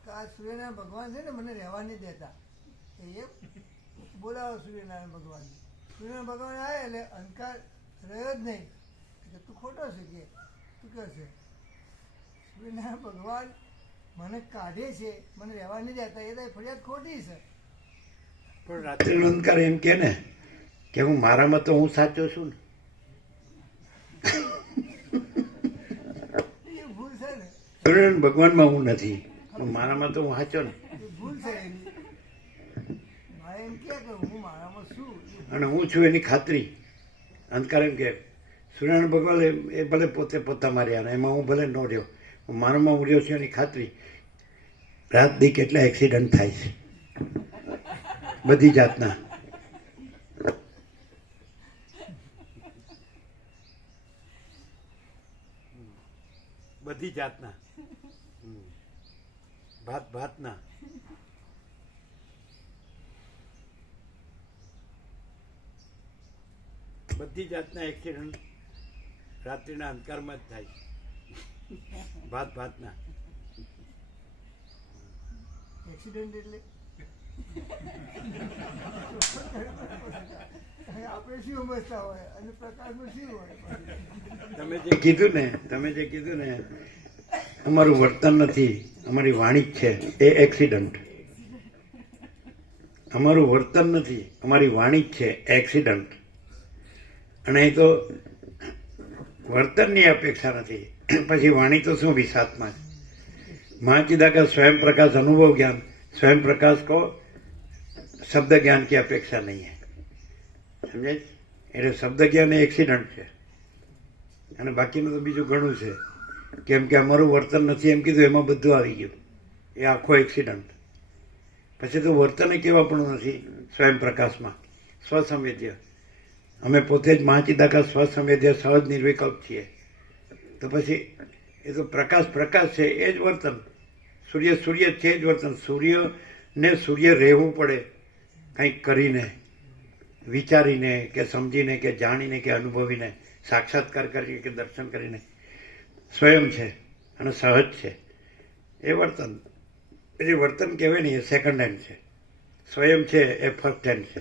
કે આ સૂર્યનારાયણ ભગવાન છે ને મને રહેવા નહીં દેતા. એ બોલાવો સૂર્યનારાયણ ભગવાન. સૂર્યનારાયણ ભગવાન આવ્યા એટલે અંધકાર રહ્યો જ નહીં કે તું ખોટો છે કે તું કહે છે સૂર્યનારાયણ ભગવાન મને કાઢે છે મને રહેવા નહીં દેતા એ તો ફરિયાદ ખોટી છે. પણ રાત્રિનો અંધકાર એમ કે ને કે હું મારામાં તો હું સાચો છું ને. એ ભૂલ છે ને, સૂર્યનારાયણ ભગવાનમાં હું નથી, પણ મારામાં તો હું સાચો ને. એ ભૂલ છે એની. મારે એમ કે હું મારામાં છું એ અને હું છું એની ખાતરી. અંધકાર એમ કે સૂર્યનારાયણ ભગવાન એ ભલે પોતે પોતામાં રહ્યા ને એમાં હું ભલે ન રહ્યો, મારામાં હું રહ્યો છું એની ખાતરી. રાત દી કેટલા એક્સિડન્ટ થાય છે બધી જાતના. બધી જાતના ભાતના. બધી જાતના એક્સિડન્ટ રાત્રિના અંધકારમાં જ થાય. ભાતના. એક્સિડન્ટ એટલે આપણે શું સમજતા હોય અને પ્રકાશમાં શું હોય. તમે જે કીધું ને અમારું વર્તન નથી અમારી વાણી જ છે એ એક્સિડન્ટ. અમારું વર્તન નથી અમારી વાણી જ છે એક્સિડન્ટ. અને એ તો વર્તનની અપેક્ષા નથી પછી વાણી તો શું વિસાતમાં. મહાચિદાકા स्वयं प्रकाश अनुभव ज्ञान स्वयं प्रकाश को शब्द ज्ञान की अपेक्षा नहीं है. સમજાય? એટલે શબ્દ જ્ઞાન એ એક્સિડન્ટ છે અને બાકીનું તો બીજું ઘણું છે. કેમ કે અમારું વર્તન નથી એમ કીધું એમાં બધું આવી ગયું. એ આખો એક્સિડન્ટ. પછી તો વર્તન કેવા પણ નથી સ્વયં પ્રકાશમાં સ્વસંવેદ્ય. અમે પોતે જ મહાચિદાકા સ્વસંવેદ્ય સહજ નિર્વિકલ્પ છીએ. તો પછી એ તો પ્રકાશ છે એ જ વર્તન. સૂર્ય છે એ જ વર્તન. સૂર્ય રહેવું પડે કંઈક કરીને, વિચારીને કે સમજીને કે જાણીને કે અનુભવીને, સાક્ષાત્કાર કરીને કે દર્શન કરીને. સ્વયં છે અને સહજ છે એ વર્તન. એ વર્તન કહેવાય ને એ સેકન્ડ હેન્ડ છે. સ્વયં છે એ ફર્સ્ટ હેન્ડ છે.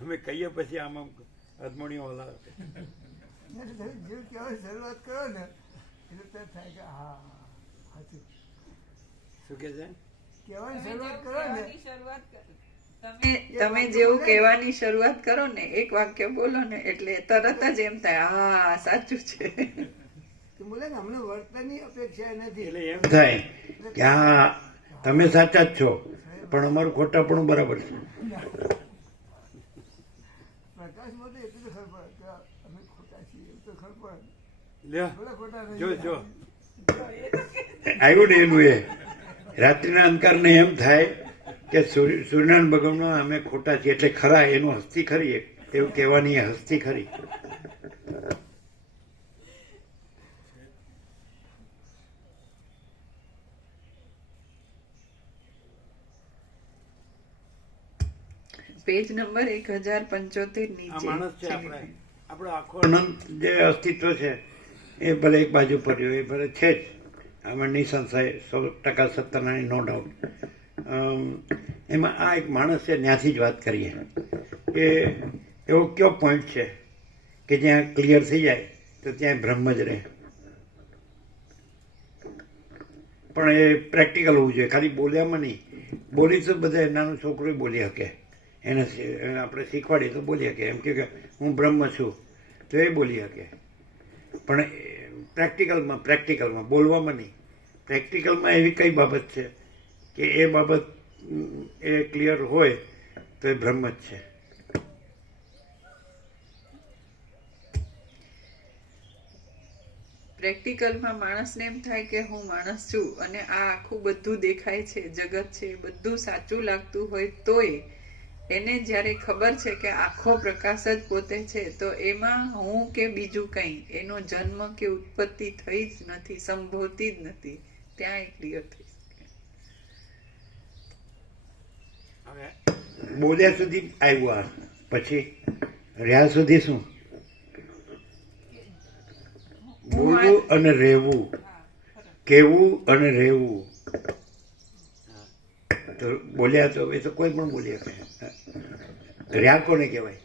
અમે કહીએ પછી આમાં અધમણીઓ હલાવે. જેવું કહેવાની શરૂઆત કરો ને એટલે ત્યારે થાય કે હા સાચું. શું કે છે? કહેવાની શરૂઆત કરો ને તમે જેવું કહેવાની શરૂઆત કરો ને એક વાક્ય બોલો ને એટલે તરત જ એમ થાય હા સાચું છે. તો બોલે ને અમને વર્તનની અપેક્ષા નથી. એટલે એમ થાય કે હા તમે સાચા જ છો પણ અમારું ખોટાપણું બરાબર છે. પ્રકાશમાં તો એટલું ખબર પડે કે અમે ખોટા છીએ એવું તો ખબર પડે. લ્યો થોડા ખોટા નહીં. જો આવ્યું ને એનું એ રાત્રિના અંધકારને એમ થાય કે સૂર્યનારાયણ ભગવાનમાં અમે ખોટા છીએ એટલે ખરા એનું હસ્તી ખરી એવું કહેવાની એ હસ્તી ખરી. પેજ નંબર 1075 આ નીચે માણસ છે આપણો આખો અનંત જે અસ્તિત્વ છે એ ભલે એક બાજુ પર રહ્યો એ ભલે છે જ આમાં નિસંશય 100% સત્યનારાયણ નો ડાઉટ. એમાં આ એક માણસ છે ત્યાંથી જ વાત કરીએ કે એવો કયો પોઈન્ટ છે કે જ્યાં ક્લિયર થઈ જાય તો ત્યાં બ્રહ્મ જ રહે. પણ એ પ્રેક્ટિકલ હોવું જોઈએ, ખાલી બોલ્યામાં નહીં. બોલી તો બધા નાનું છોકરું બોલી શકે, એને આપણે શીખવાડીએ તો બોલી શકે. એમ કે હું બ્રહ્મ છું તો એ બોલી શકે, પણ પ્રેક્ટિકલમાં બોલવામાં નહીં. પ્રેક્ટિકલમાં એવી કઈ બાબત છે કે એ બાબત એ ક્લિયર હોય તો એ બ્રહ્મ જ છે. પ્રેક્ટિકલમાં માણસને એમ થાય કે હું માણસ છું અને આ આખું બધું દેખાય છે, જગત છે, બધું સાચું લાગતું હોય તોય એને જ્યારે ખબર છે કે આખો પ્રકાશ જ પોતે છે તો એમાં હું કે બીજું કંઈ એનો જન્મ કે ઉત્પત્તિ થઈ જ નથી, સંભવતી જ નથી. ત્યાં એ ક્લિયર થઈ શકે. બોલ્યા સુધી આવ્યું, પછી રહ્યા સુધી શું? બોલવું અને રહેવું, કહેવું અને રહેવું. તો બોલ્યા તો એ તો કોઈ પણ બોલી શકે. રહ્યા કોને કહેવાય?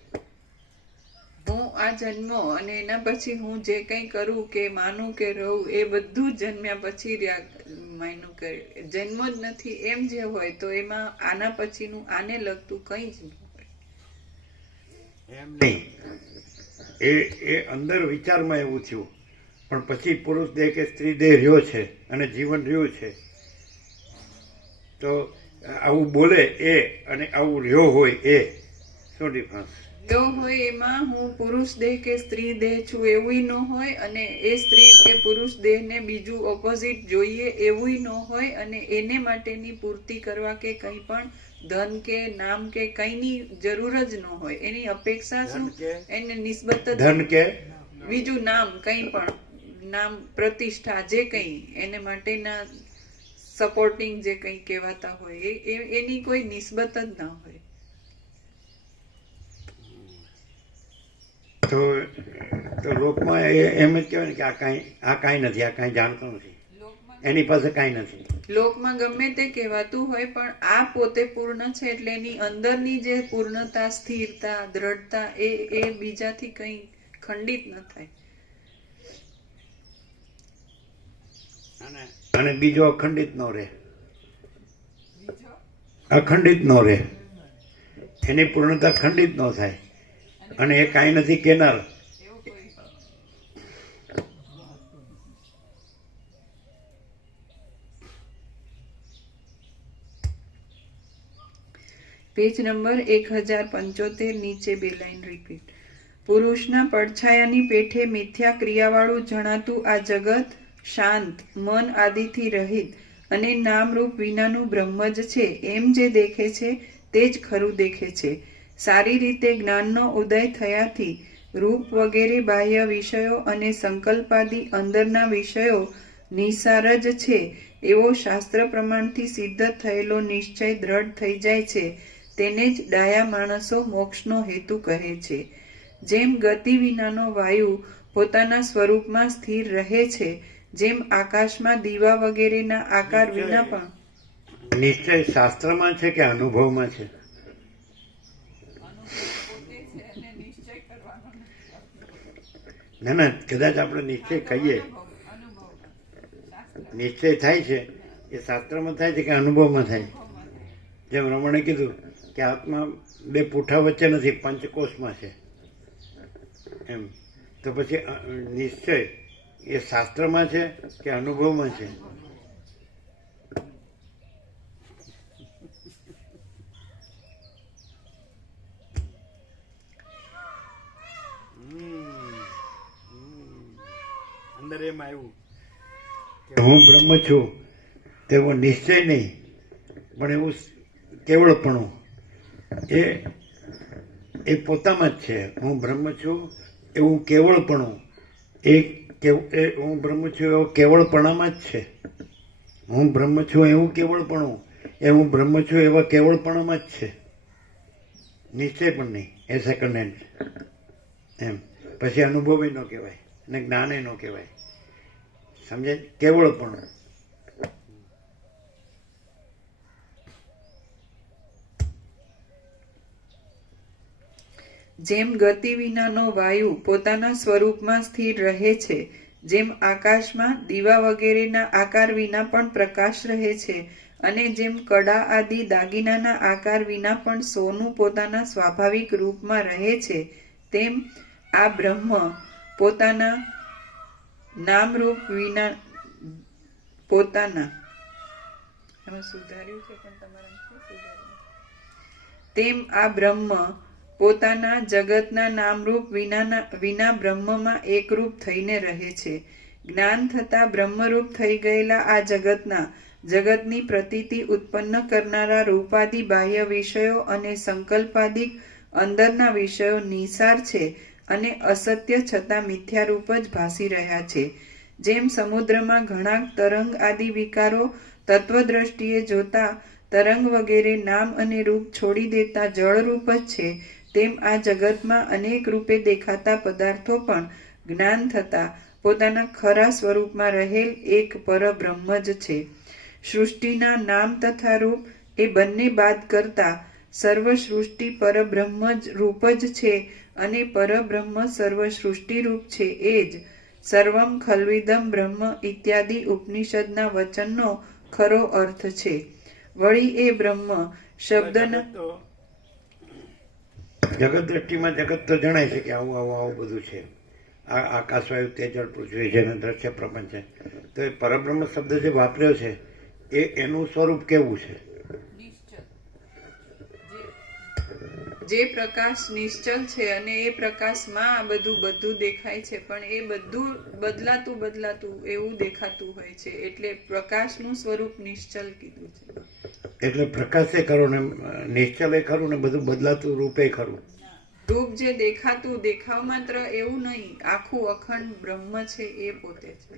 હું આ જન્મો અને એના પછી હું જે કંઈ કરું કે માનું કે રહું એ બધું જ જન્મ્યા પછી માયનું કરે. જન્મ જ નથી એમ જે હોય તો એમાં આના પછીનું આને લગતું કંઈ જ ન હોય. એમ નહીં, એ અંદર વિચારમાં એવું થયું, પણ પછી પુરુષ દેહ કે સ્ત્રી દેહ રહ્યો છે અને જીવન રહ્યું છે. તો આવું બોલે એ અને આવું રહ્યો હોય એ શું ડિફરન્સ? જો હોય એમાં હું પુરુષ દેહ કે સ્ત્રી દેહ છું એવું ન હોય અને એ સ્ત્રી કે પુરુષ દેહને બીજું ઓપોઝિટ જોઈએ એવું ન હોય અને એને માટેની પૂર્તિ કરવા કે કંઈ પણ ધન કે નામ કે કંઈની જરૂર જ ન હોય. એની અપેક્ષા શું? એને નિસ્બત ધન કે બીજું નામ કંઈ પણ નામ પ્રતિષ્ઠા જે કંઈ એને માટેના સપોર્ટિંગ જે કંઈ કહેવાતા હોય એની કોઈ નિસ્બત જ ના હોય. તો લોકમાં એમ જ કહેવાય ને કે આ કાંઈ નથી, આ કાંઈ જાણતો નથી, એની પાસે કાંઈ નથી. લોકમાં ગમે તે કહેવાતું હોય પણ આ પોતે પૂર્ણ છે એટલે એની અંદરની જે પૂર્ણતા, સ્થિરતા, દ્રઢતા એ બીજાથી કંઈ ખંડિત ન થાય. અને બીજો અખંડિત ન રહે, અખંડિત ન રહે, એની પૂર્ણતા ખંડિત ન થાય અને એ કાંઈ નથી કેનાર. પેજ નંબર 1075 નીચે 2 લાઈન રિપીટ. પુરુષના પડછાયાની પેઠે મિથ્યા ક્રિયાવાળું જણાતું આ જગત શાંત, મન આદિથી રહિત અને નામરૂપ વિનાનું બ્રહ્મ જ છે એમ જે દેખે છે તે જ ખરું દેખે છે. સારી રીતે જ્ઞાનનો ઉદય થયાથી રૂપ વગેરે બાહ્ય વિષયો અને સંકલ્પાદિ અંદરના વિષયો નિસાર જ છે એવો શાસ્ત્ર પ્રમાણથી સિદ્ધ થયેલો નિશ્ચય દ્રઢ થઈ જાય છે. તેને જ ડાયા માણસો મોક્ષનો હેતુ કહે છે. જેમ ગતિ વિનાનો વાયુ પોતાના સ્વરૂપમાં સ્થિર રહે છે, જેમ આકાશમાં દીવા વગેરેના આકાર વિના પણ. નિશ્ચય શાસ્ત્રમાં છે કે અનુભવમાં છે? ના, કદાચ આપણે નિશ્ચય કહીએ, નિશ્ચય થાય છે એ શાસ્ત્રમાં થાય છે કે અનુભવમાં થાય? જેમ રમણે કીધું કે આત્મા બે પૂઠા વચ્ચે નથી, પંચકોશમાં છે એમ. તો પછી નિશ્ચય એ શાસ્ત્રમાં છે કે અનુભવમાં છે? અંદર એમ આવ્યું કે હું બ્રહ્મ છું તેવો નિશ્ચય નહીં, પણ એવું કેવળપણું એ પોતામાં જ છે. હું બ્રહ્મ છું એવું કેવળપણું હું બ્રહ્મ છું એવો કેવળપણામાં જ છે. હું બ્રહ્મ છું એવું કેવળપણું એ હું બ્રહ્મ છું એવા કેવળપણામાં જ છે. નિશ્ચય પણ નહીં, એ સેકન્ડ હેન્ડ એમ. પછી અનુભવ ન કહેવાય અને જ્ઞાન ન કહેવાય. સમજે? કેવળપણું. જેમ ગતિ વિનાનો વાયુ પોતાના સ્વરૂપમાં સ્થિર રહે છે, જેમ આકાશમાં દીવા વગેરેના આકાર વિના પણ પ્રકાશ રહે છે અને જેમ કડા આદિ દાગીનાના આકાર વિના પણ સોનું પોતાના સ્વાભાવિક રૂપમાં રહે છે, તેમ આ બ્રહ્મ પોતાના નામરૂપ વિના પોતાના એમાં સુધાર્યું છે પણ તમારા શું સુધાર્યું? તેમ આ બ્રહ્મ પોતાના જગતના નામરૂપ વિના બ્રહ્મમાં એકરૂપ થઈને રહે છે. જ્ઞાન થતા બ્રહ્મરૂપ થઈ ગયેલા આ જગતની પ્રતીતિ ઉત્પન્ન કરનારા રૂપાદિ બાહ્ય વિષયો અને સંકલ્પાદિક અંદરના વિષયો નિસાર છે અને અસત્ય છતાં મિથ્યારૂપ જ ભાસી રહ્યા છે. જેમ સમુદ્રમાં ઘણા તરંગ આદિ વિકારો તત્વદ્રષ્ટિએ જોતા તરંગ વગેરે નામ અને રૂપ છોડી દેતા જળરૂપ જ છે, તેમ આ જગતમાં અનેક રૂપે દેખાતા પદાર્થો પણ જ્ઞાન થતા પોતાના ખરા સ્વરૂપમાં રહેલ એક પરબ્રહ્મ જ છે. સૃષ્ટિના નામ તથા રૂપ એ બંને બાદ કરતા સર્વ સૃષ્ટિ પરબ્રહ્મ રૂપ જ છે અને પરબ્રહ્મ સર્વ સૃષ્ટિ રૂપ છે. એ જ સર્વમ ખલ્વિદમ બ્રહ્મ ઇત્યાદિ ઉપનિષદના વચનનો ખરો અર્થ છે. વળી એ બ્રહ્મ શબ્દના જગત દ્રષ્ટિમાં જગત તો જણાય છે કે આવું બધું છે. આ આકાશવાયુ તેજળ પૃથ્વી છે ને દ્રશ્ય પ્રપંચ છે. તો એ પરબ્રહ્મ શબ્દ જે વાપર્યો છે એનું સ્વરૂપ કેવું છે? જે પ્રકાશ નિશ્ચલ છે અને એ પ્રકાશમાં આ બધું દેખાય છે, પણ એ બધું બદલાતું એવું દેખાતું હોય છે, એટલે પ્રકાશનું સ્વરૂપ નિશ્ચલ કીધું છે. એટલે પ્રકાશ એ ખરું ને નિશ્ચલ એ ખરું ને બધું બદલાતું રૂપે ખરું. રૂપ જે દેખાવ માત્ર એવું નહીં, આખું અખંડ બ્રહ્મ છે એ પોતે છે.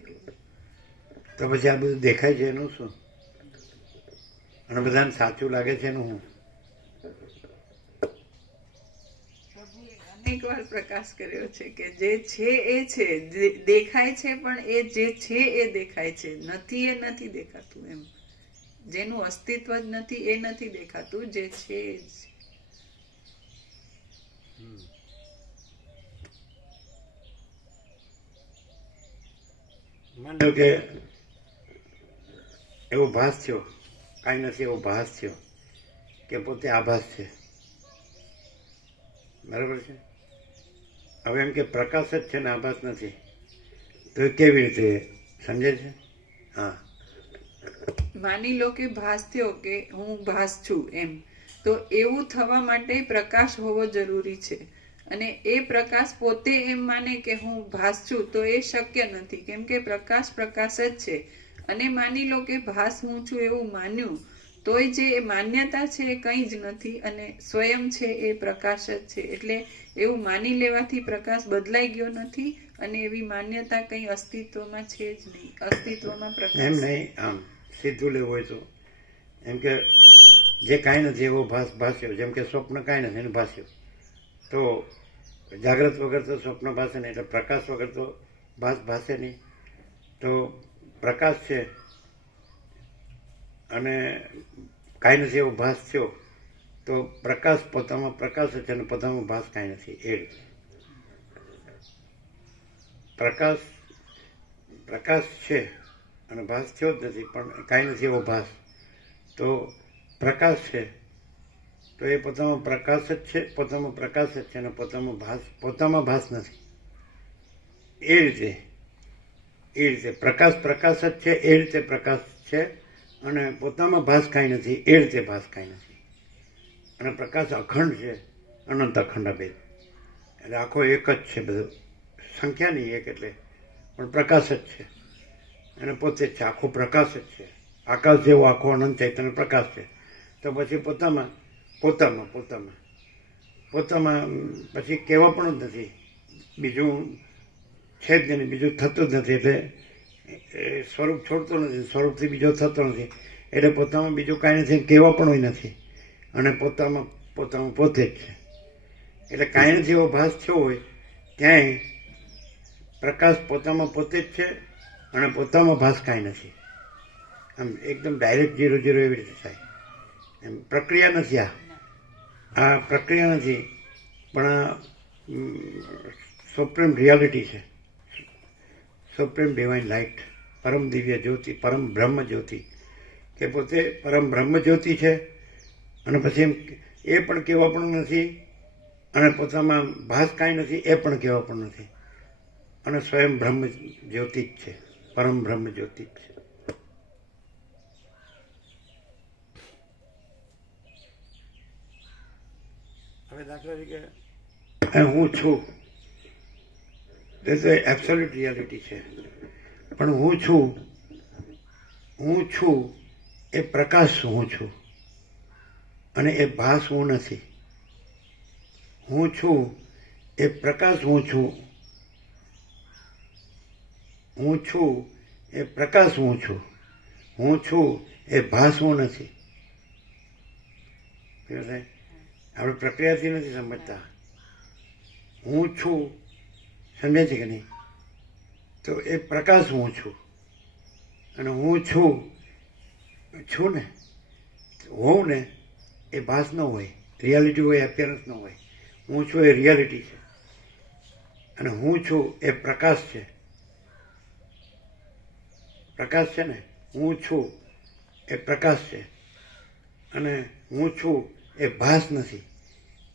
તો પછી આ બધું દેખાય છે એનું શું? અને બધાને સાચું લાગે છે એનું શું? અનેક વાર પ્રકાશ કર્યો છે કે જે છે એ છે, દેખાય છે પણ એ જે છે એ દેખાય છે, નથી એ નથી દેખાતું. એમ જેનું અસ્તિત્વ જ નથી એ નથી દેખાતું, જે છે એ જ. માનો કે એવો ભાસ થયો, કાંઈ નથી એવો ભાસ થયો કે પોતે આભાસ છે, બરાબર છે. હવે એમ કે પ્રકાશ જ છે ને આભાસ નથી, તો એ કેવી રીતે સમજે છે? હા, માની લો કે ભાસ થયો કે હું ભાસ છું એમ, તો એવું થવા માટે પ્રકાશ હોવો જરૂરી છે. અને એ પ્રકાશ પોતે એમ માને કે હું ભાસ છું તો એ શક્ય નથી, કેમ કે પ્રકાશ જ છે. અને માની લો કે ભાસ હું છું એવું માન્યું, તોય જે માન્યતા છે એ કંઈ જ નથી અને સ્વયં છે એ પ્રકાશ જ છે. એટલે એવું માની લેવાથી પ્રકાશ બદલાઈ ગયો નથી અને એવી માન્યતા કંઈ અસ્તિત્વમાં છે જ નહીં. અસ્તિત્વમાં એમ પ્રકાશ નહીં, આમ સીધું લેવું હોય તો એમ કે જે કાંઈ નથી એવો ભાસ્યો, જેમ કે સ્વપ્ન કાંઈ નથી એને ભાસ્યો, તો જાગ્રત વગર તો સ્વપ્ન ભાસે નહીં, એટલે પ્રકાશ વગર તો ભાસે નહીં. તો પ્રકાશ છે અને કાંઈ નથી એવો ભાસ થયો, તો પ્રકાશ પોતામાં પ્રકાશ છે અને પોતામાં ભાસ કાંઈ નથી. એ પ્રકાશ છે અને ભાસ થયો જ નથી, પણ કાંઈ નથી એવો ભાસ. તો પ્રકાશ છે તો એ પોતામાં પ્રકાશ જ છે, પોતામાં પ્રકાશ જ છે અને પોતામાં ભાસ નથી. એ રીતે પ્રકાશ જ છે, એ રીતે પ્રકાશ છે અને પોતામાં ભાસ કાંઈ નથી, એ રીતે ભાસ કાંઈ નથી. અને પ્રકાશ અખંડ છે, અનંત અખંડ અભેદ, એટલે આખો એક જ છે. બધું સંખ્યા નહીં એક, એટલે પણ પ્રકાશ જ છે અને પોતે જ છે, આખો પ્રકાશ જ છે. આકાશ જેવો આખો અનંત ચૈતન્ય પ્રકાશ છે. તો પછી પોતામાં પછી કહેવા પણ જ નથી, બીજું છે જ નહીં, બીજું થતું જ નથી. એટલે સ્વરૂપ છોડતો નથી, સ્વરૂપથી બીજો થતો નથી, એટલે પોતામાં બીજું કાંઈ નથી, કહેવા પણ હોય નથી અને પોતામાં પોતે જ છે. એટલે કાંઈ નથી એવો ભાસ થયો હોય ત્યાંય પ્રકાશ પોતામાં પોતે જ છે અને પોતામાં ભાસ કાંઈ નથી. આમ એકદમ ડાયરેક્ટ 0 એવી રીતે થાય. એમ પ્રક્રિયા નથી, આ પ્રક્રિયા નથી, પણ આ સુપ્રીમ રિયાલિટી છે, સુપ્રીમ ડિવાઇન લાઇટ, પરમ દિવ્ય જ્યોતિ, પરમ બ્રહ્મ જ્યોતિ, કે પોતે પરમ બ્રહ્મ જ્યોતિ છે. અને પછી એમ એ પણ કહેવા પણ નથી અને પોતામાં ભાસ કાંઈ નથી એ પણ કહેવા પણ નથી. અને સ્વયં બ્રહ્મ જ્યોતિ જ છે, પરમ બ્રહ્મ જ્યોતિ જ છે. હવે દાખલા તરીકે હું છું, તે તો એબ્સોલ્યુટ રિયાલિટી છે, પણ હું છું એ પ્રકાશ હું છું, અને એ ભાસ હું નથી. હું છું એ પ્રકાશ હું છું, હું છું એ પ્રકાશ હું છું, હું છું એ ભાસ હું નથી. આપણે પ્રક્રિયાથી નથી સમજતા. હું છું સમજે છે કે નહીં? તો એ પ્રકાશ હું છું, અને હું છું ને, હોઉં ને એ ભાસ ન હોય, રિયાલિટી હોય, એપિયરન્સ ન હોય. હું છું એ રિયાલિટી છે, અને હું છું એ પ્રકાશ છે. પ્રકાશ છે ને, હું છું એ પ્રકાશ છે, અને હું છું એ ભાસ નથી.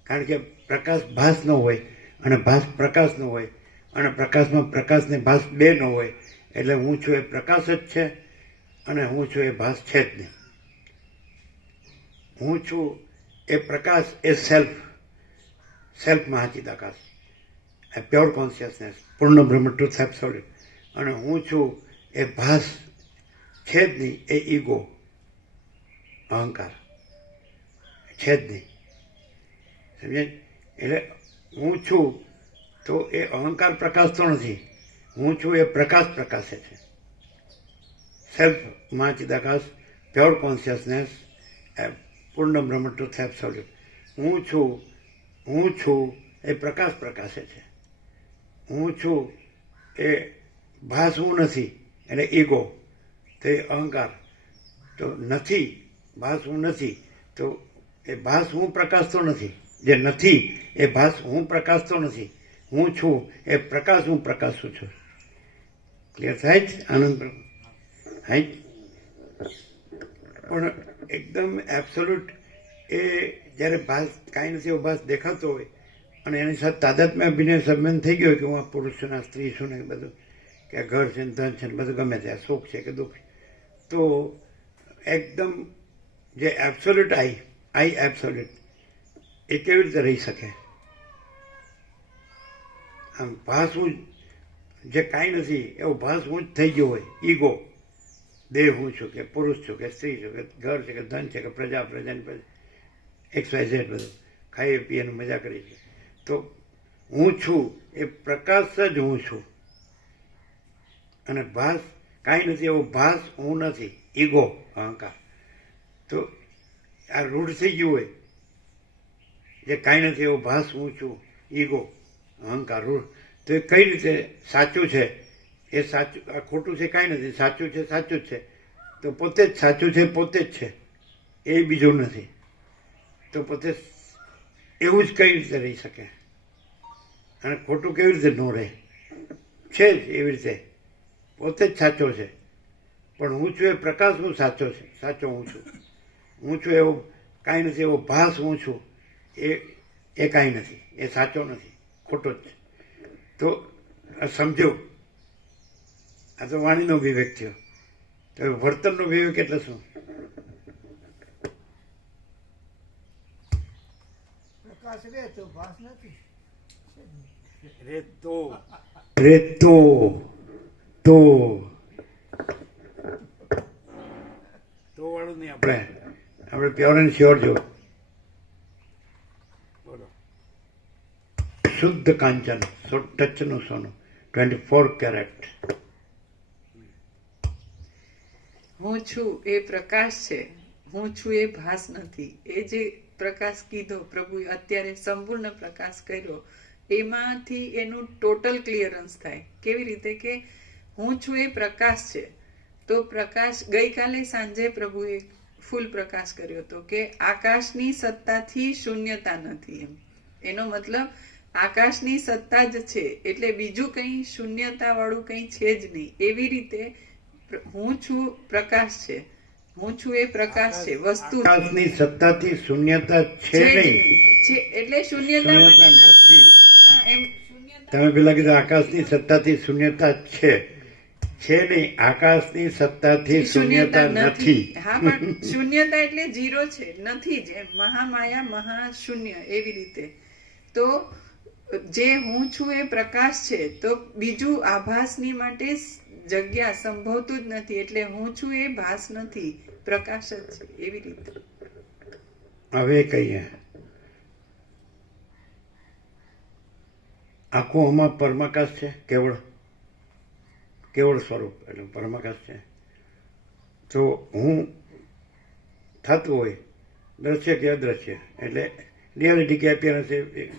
કારણ કે પ્રકાશ ભાસ ન હોય, અને ભાસ પ્રકાશ ન હોય, અને પ્રકાશમાં પ્રકાશ ને ભાસ બે ન હોય. એટલે હું છું એ પ્રકાશ જ છે, અને હું છું એ ભાસ છે જ નહીં. હું છું એ પ્રકાશ એ સેલ્ફ મહાચિદાકાશ, એ પ્યોર કોન્શિયસનેસ, પૂર્ણ બ્રહ્મ, ટ્રુથ એબ્સોલ્યુટ. અને હું છું એ ભાસ છે જ નહીં, એ ઈગો, અહંકાર છે જ નહીં. સમજે? એટલે હું છું તો એ અહંકાર પ્રકાશ તો નથી. હું છું એ પ્રકાશ પ્રકાશે છે. સેલ્ફ મહાચિદાકાશ, પ્યોર કોન્શિયસનેસ, પૂર્ણ બ્રહ્મ, ટ્રુથ એબ્સોલ્યુટ. હું છું એ પ્રકાશ પ્રકાશે છે. હું છું એ ભાસ હું નથી, એટલે ઈગો, તો એ અહંકાર. તો નથી, ભાસ હું નથી, તો એ ભાસ હું પ્રકાશ તો નથી. જે નથી એ ભાસ હું પ્રકાશ તો નથી. હું છું એ પ્રકાશ હું પ્રકાશું છું. ક્લિયર થાય જ? આનંદ થાય જ. પણ એકદમ એબ્સોલ્યુટ એ જ્યારે ભાસ કાંઈ નથી એવો ભાસ દેખાતો હોય, અને એની સાથે તાદાત્મ્ય અભિનય સંબંધ થઈ ગયો કે હું આ પુરુષ છું ને, આ સ્ત્રી છું ને, બધું, કે ઘર છે ને, ધન છે ને, બધું ગમે ત્યાં સુખ છે કે દુઃખ, તો એકદમ જે એબ્સોલ્યુટ આઈ એબ્સોલ્યુટ, એ કેવી રીતે રહી શકે? આમ ભાસ હું જે કાંઈ નથી એવો ભાસ હું જ થઈ ગયો હોય. ઈગો, દેહ હું છું, કે પુરુષ છું, કે સ્ત્રી છું, કે ઘર છે, કે ધન છે, કે પ્રજાની XYZ, બધું ખાઈએ પીએ મજા કરી છે. તો હું છું એ પ્રકાશ જ હું છું, અને ભાસ કાંઈ નથી એવો ભાસ હું નથી, ઈગો, અહંકાર. તો આ રૂઢ થઈ ગયું હોય, જે કાંઈ નથી એવો ભાસ હું છું, ઈગો, અહંકાર, રૂઢ. તો એ કઈ રીતે સાચું છે? એ સાચું, આ ખોટું છે કાંઈ નથી, સાચું છે સાચું જ છે. તો પોતે જ સાચું છે, પોતે જ છે, એ બીજું નથી. તો પોતે એવું જ કઈ રીતે રહી શકે? અને ખોટું કેવી રીતે ન રહે? છે જ એવી રીતે, પોતે જ સાચો છે. પણ હું છું એ પ્રકાશ હું સાચો છે, સાચો હું છું. હું છું એવો કાંઈ નથી એવો ભાસ હું છું, એ કાંઈ નથી, એ સાચો નથી, ખોટો જ છે. તો સમજો, આ તો વાણીનો વિવેક થયો. તો વર્તનનો વિવેક એટલે શું? પ્રકાશ રહે તો ભાસ નથી. રેતો વાળું નહીં. આપણે પ્યોર એન્ડ શ્યોર જો બોલો. શુદ્ધ કાંચન, ટચનું સોનું, 24 કેરેટ. હું છું એ પ્રકાશ છે, હું છું એ ભાસ નથી. એ જે પ્રકાશ કીધો પ્રભુએ અત્યારે, સંપૂર્ણ પ્રકાશ કર્યો, એમાંથી એનું ટોટલ ક્લિયરન્સ થાય. કેવી રીતે? કે હું છું એ પ્રકાશ છે. તો પ્રકાશ, ગઈકાલે સાંજે પ્રભુએ ફૂલ પ્રકાશ કર્યો હતો કે આકાશની સત્તાથી શૂન્યતા નથી. એનો મતલબ આકાશની સત્તા જ છે, એટલે બીજું કંઈ શૂન્યતા વાળું કંઈ છે જ નહીં. એવી રીતે હું છું પ્રકાશ છે, હું છું એ પ્રકાશ છે, વસ્તુ આકાશની સત્તાથી શૂન્યતા છે નહીં, છે, એટલે શૂન્યતા નથી. એમ શૂન્યતા તમે પેલા કીધું આકાશની સત્તાથી શૂન્યતા છે નહીં, આકાશની સત્તાથી શૂન્યતા નથી. હા, પણ શૂન્યતા એટલે જીરો છે, નથી જ એમ. મહામાયા મહાશૂન્ય એવી રીતે. તો જે હું છું એ પ્રકાશ છે, તો બીજું આભાસની માટે જગ્યા સંભવતું જ નથી, એટલે હું છું એ ભાસ નથી, પ્રકાશ જ છે, એવી રીતે. હવે કહીએ આખું આમાં પરમાકાશ છે, કેવળ સ્વરૂપ એટલે પરમાકાશ છે. તો હું થતું હોય દ્રશ્ય કે અદ્રશ્ય એટલે રિયાલિટી કે એપિયરન્સ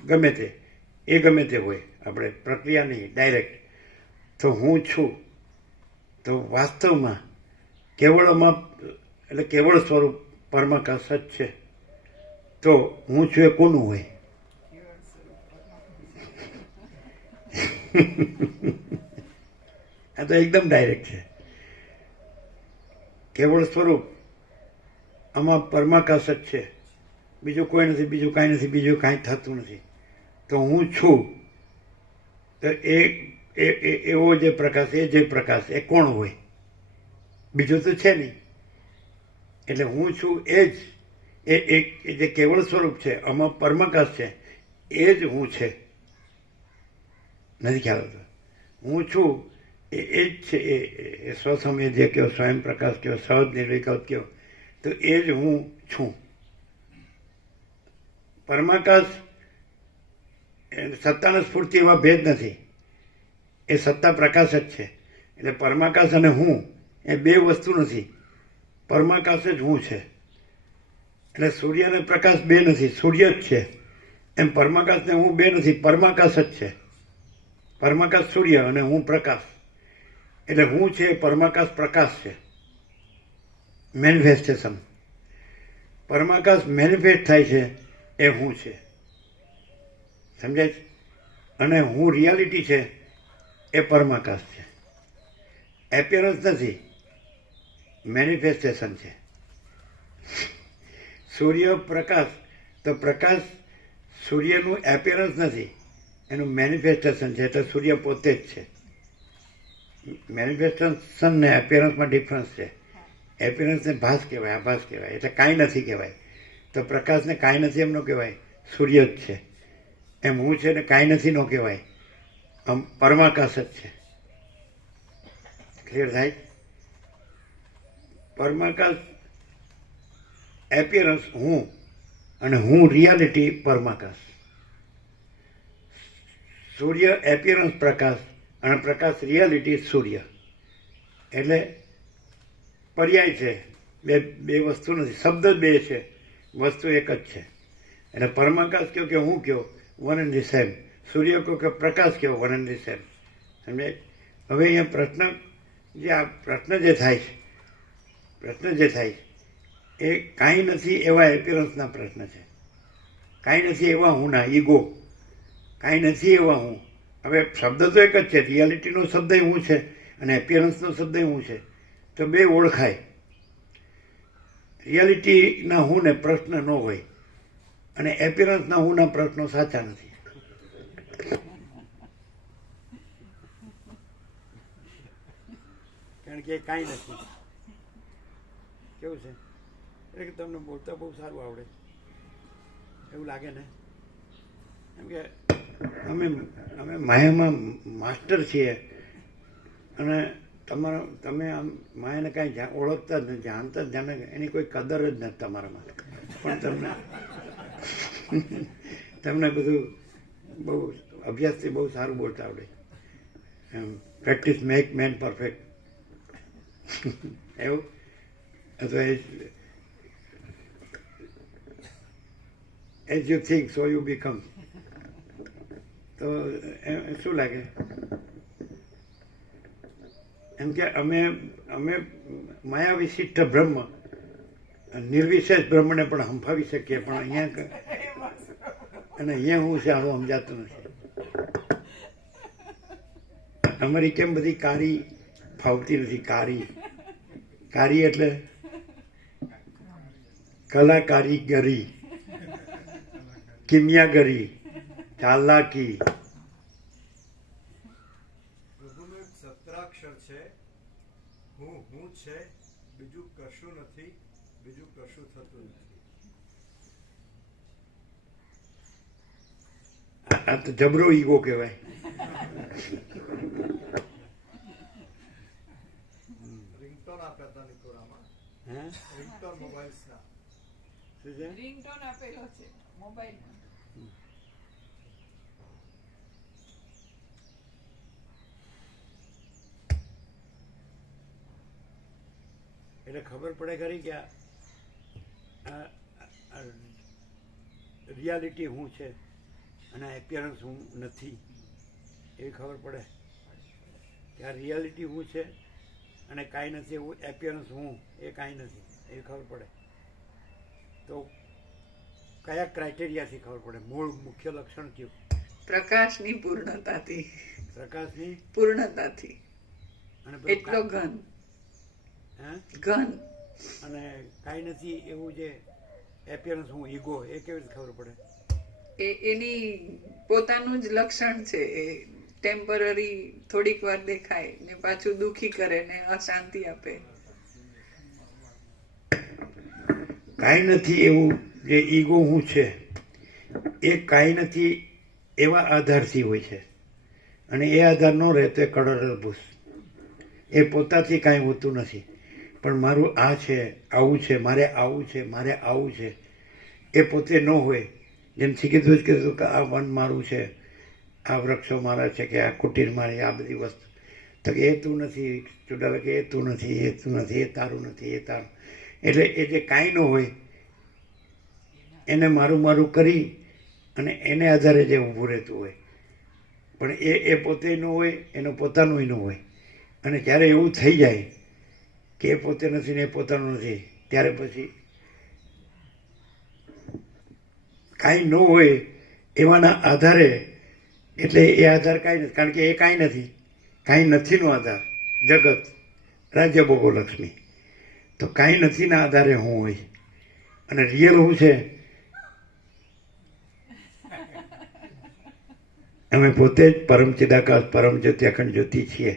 ગમે તે હોય, આપણે પ્રક્રિયા નહીં ડાયરેક્ટ. તો હું છું તો વાસ્તવમાં કેવળમાં એટલે કેવળ સ્વરૂપ પરમાકાશ જ છે. તો હું છું એ કોનું હોય? આ તો એકદમ ડાયરેક્ટ છે. કેવળ સ્વરૂપ આમાં પરમાકાશ જ છે, બીજું કોઈ નથી, બીજું કાંઈ નથી, બીજું કાંઈ થતું નથી. તો હું છું તો એવો જે પ્રકાશ એ કોણ હોય? બીજું તો છે નહીં. એટલે હું છું એ જે કેવળ સ્વરૂપ છે, આમાં પરમાકાશ છે, એ જ હું છે. નથી ખ્યાલ આવતો? હું છું એ જ છે. એ સ્વસમય જે કહો, સ્વયં પ્રકાશ કહો, સહજ નિર્વિકલ્પ કહો, તો એ જ હું છું. પરમાકાશ સત્તાના સ્ફૂર્તિ એવા ભેદ નથી, એ સત્તા પ્રકાશ જ છે. એટલે પરમાકાશ અને હું એ બે વસ્તુ નથી, પરમાકાશ જ હું છે. એટલે સૂર્ય અને પ્રકાશ બે નથી, સૂર્ય જ છે. એમ પરમાકાશ ને હું બે નથી, પરમાકાશ જ છે. પરમાકાશ સૂર્ય અને હું પ્રકાશ. એટલે હું છે પરમાકાશ પ્રકાશ છે, મેનિફેસ્ટેશન. પરમાકાશ મેનિફેસ્ટ થાય છે એ હું છે, સમજાય છે? અને હું રિયાલિટી છે એ પરમાકાશ છે. એપિયરન્સ નથી, મેનિફેસ્ટેશન છે. સૂર્ય પ્રકાશ, તો પ્રકાશ સૂર્યનું એપિયરન્સ નથી, એનું મેનિફેસ્ટેશન છે. એટલે સૂર્ય પોતે જ છે. મેનિફેસ્ટેશન ને એપિયરન્સમાં ડિફરન્સ છે. એપિયરન્સને ભાસ કહેવાય, આભાસ કહેવાય, એટલે કાંઈ નથી કહેવાય. તો પ્રકાશને કાંઈ નથી એમ ન કહેવાય, સૂર્ય જ છે. એમ હું છે ને કાંઈ નથી ન કહેવાય, આમ પરમાકાશ જ છે. ક્લિયર થાય? પરમાકાશ એપિયરન્સ હું, અને હું રિયાલિટી પરમાકાશ. સૂર્ય એપિયરન્સ પ્રકાશ અને પ્રકાશ રિયાલિટી સૂર્ય. એટલે પર્યાય છે, બે વસ્તુ નથી. શબ્દ જ બે છે, વસ્તુ એક જ છે. એટલે પરમાકાશ કહો કે હું કહો, વન એન્ડ ધી સેમ. સૂર્ય કહો કે પ્રકાશ કહો, વન એન્ડ ધી સેમ. સમજાય? હવે અહીંયા પ્રશ્ન જે થાય છે એ કાંઈ નથી એવા એપિયરન્સના પ્રશ્ન છે. કાંઈ નથી એવા હુંના ઈગો, કાંઈ નથી એવા હું. હવે શબ્દ તો એક જ છે, રિયાલિટીનો શબ્દ હું છે અને એપિયરન્સનો શબ્દ હું છે. તો બે ઓળખાય. રિયાલિટીના હું ને પ્રશ્ન ન હોય, અને એપિયરન્સના હું ના પ્રશ્નો સાચા નથી. કારણ કે કાંઈ નથી. કેવું છે? એટલે તમને બોલતા બહુ સારું આવડે એવું લાગે ને? એમ કે અમે માયામાં માસ્ટર છીએ, અને તમે આમ માયાને કાંઈ ઓળખતા જ નથી, જાણતા જ જાણે એની કોઈ કદર જ નથી તમારામાં. પણ તમને બધું બહુ અભ્યાસથી બહુ સારું બોલતા આવડે. એમ પ્રેક્ટિસ મેક મેન પરફેક્ટ એવું. અથવા as you think so you become. તો શું લાગે? એમ કે અમે માયા વિશિષ્ટ બ્રહ્મ, નિર્વિશેષ બ્રહ્મને પણ હંફાવી શકીએ, પણ અહીંયા હું છે આવું સમજાતું નથી. અમારી કેમ બધી કારી ફાવતી નથી? કારી એટલે કલાકારીગરી, કિમિયાગરી, ચાલાકી, હું છે, બીજું કશું નથી, બીજું કશું થતું નથી. આ તો જબરો ઈગો કહેવાય. રિંગટોન આપ્યા હતા નિકોરામાં, હે રિંગટોન મોબાઈલ્સના. શું છે? રિંગટોન આપેલો છે મોબાઈલમાં. એટલે ખબર પડે ખરી કે રિયાલિટી શું છે અને એપિયરન્સ શું નથી, એવી ખબર પડે કે આ રિયાલિટી શું છે અને કાંઈ નથી એવું એપિયરન્સ શું એ કાંઈ નથી એવી ખબર પડે. તો કયા ક્રાઇટેરિયાથી ખબર પડે? મૂળ મુખ્ય લક્ષણ કયું? પ્રકાશની પૂર્ણતાથી. પ્રકાશની પૂર્ણતાથી. અને એટલો ઘન હે ઘન. અને કાંઈ નથી એવું જે એપિયરન્સ હું ઈગો, એ કેવી રીતે ખબર પડે? એની પોતાનું જ લક્ષણ છે. એ ટેમ્પરરી થોડીક વાર દેખાય ને પાછું દુખી કરે ને અશાંતિ આપે. કાંઈ નથી એવું જે ઈગો હું છે એ કાંઈ નથી એવા આધારથી હોય છે. અને એ આધાર ન રહે તો એ કડરભૂસ, એ પોતાથી કાંઈ હોતું નથી. પણ મારું આ છે, આવું છે, મારે આવું છે, મારે આવું છે, એ પોતે ન હોય. જેમ કીધું કે આ વન મારું છે, આ વૃક્ષો મારા છે, કે આ કુટીર મારી, આ બધી વસ્તુ. તો એ તું નથી, ચુડાવે કે એ તું નથી, એ તું નથી, એ તારું નથી, એ તારું. એટલે એ જે કાંઈ ન હોય એને મારું મારું કરી અને એને આધારે જે ઊભું રહેતું હોય. પણ એ પોતે ન હોય, એનો પોતાનું ન હોય. અને જ્યારે એવું થઈ જાય કે એ પોતે નથી ને એ પોતાનું નથી, ત્યારે પછી કાંઈ ન હોય એવાના આધારે, એટલે એ આધાર કાંઈ નથી, કારણ કે એ કાંઈ નથી. કાંઈ નથીનો આધાર જગત, રાજ્ય ભોગો લક્ષ્મી. તો કાંઈ નથીના આધારે હું હોય. અને રિયલ હું છે અમે પોતે જ પરમ ચિદાકાશ, પરમ જ્યોતિ, અખંડ જ્યોતિ છીએ.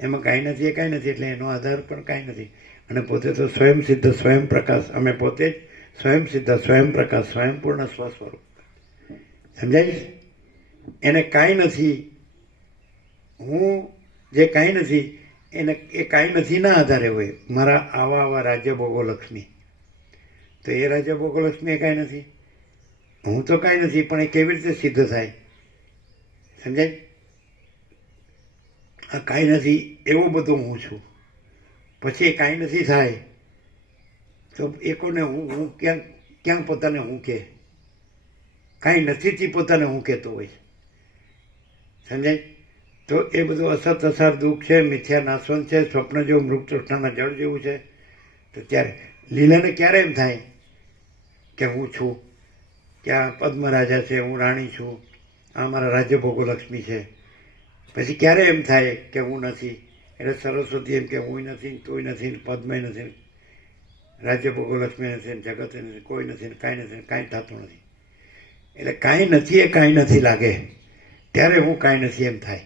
એમાં કાંઈ નથી, એ કાંઈ નથી, એટલે એનો આધાર પણ કાંઈ નથી. અને પોતે તો સ્વયં સિદ્ધ, સ્વયં પ્રકાશ. અમે પોતે જ સ્વયં સિદ્ધ, સ્વયં પ્રકાશ, સ્વયંપૂર્ણ સ્વસ્વરૂપ. સમજાય? એને કાંઈ નથી, હું જે કાંઈ નથી એને એ કાંઈ નથી ના આધારે હોય. મારા આવા આવા રાજ્ય ભોગો લક્ષ્મી, તો એ રાજ્ય ભોગો લક્ષ્મી એ કાંઈ નથી. હું તો કાંઈ નથી, પણ એ કેવી રીતે સિદ્ધ થાય? સમજાય? આ કાંઈ નથી એવું બધું હું છું. પછી એ કાંઈ નથી થાય તો એ કોને હું ક્યાં પોતાને હું કે? કાંઈ નથીથી પોતાને હું કહેતો હોય. સમજાય? તો એ બધું અસત અસાર દુઃખ છે, મિથ્યા નાશવંત છે, સ્વપ્ન જેવું, મૃગ તૃષ્ણાના જળ જેવું છે. તો ત્યારે લીલાને ક્યારે એમ થાય કે હું છું, કે આ પદ્મરાજા છે, હું રાણી છું, આ મારા રાજ્ય ભોગો લક્ષ્મી છે? પછી ક્યારે એમ થાય કે હું નથી? એટલે સરસ્વતી એમ કે હું નથી, તોય નથી, પદ્મય નથી, રાજ્ય ભોગો લક્ષ્મી નથી, જગત નથી, કોઈ નથી, કાંઈ નથી, કાંઈ થતું નથી. એટલે કાંઈ નથી એ કાંઈ નથી લાગે ત્યારે હું કાંઈ નથી એમ થાય.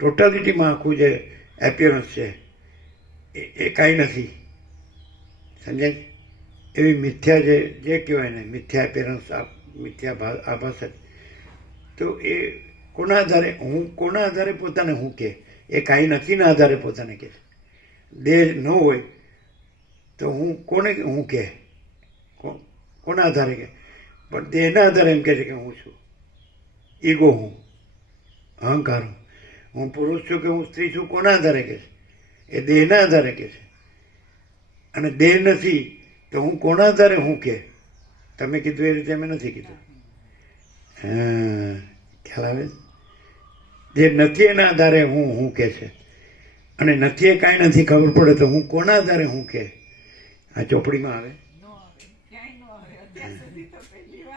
ટોટાલિટીમાં આખું જે એપિયરન્સ છે એ કાંઈ નથી. સમજાય? એવી મિથ્યા જે કહેવાય ને, મિથ્યા એપિયરન્સ, મિથ્યા આભાસ. તો એ કોના આધારે? હું કોના આધારે પોતાને હું કે? એ કાંઈ નથીના આધારે પોતાને કે. દેહ ન હોય તો હું કોને હું કે? કોના આધારે કે? પણ દેહના આધારે એમ કહે છે કે હું છું. ઈગો હું, અહંકાર હું પુરુષ છું કે હું સ્ત્રી છું, કોના આધારે કે છે? એ દેહના આધારે કે છે. અને દેહ નથી તો હું કોના આધારે હું કે? તમે કીધું એ રીતે મેં નથી કીધું. હા, ખ્યાલ આવે? જે નથી એના આધારે હું કે છે. અને નથી એ કાંઈ નથી ખબર પડે તો હું કોના આધારે હું કે? આ ચોપડીમાં આવે.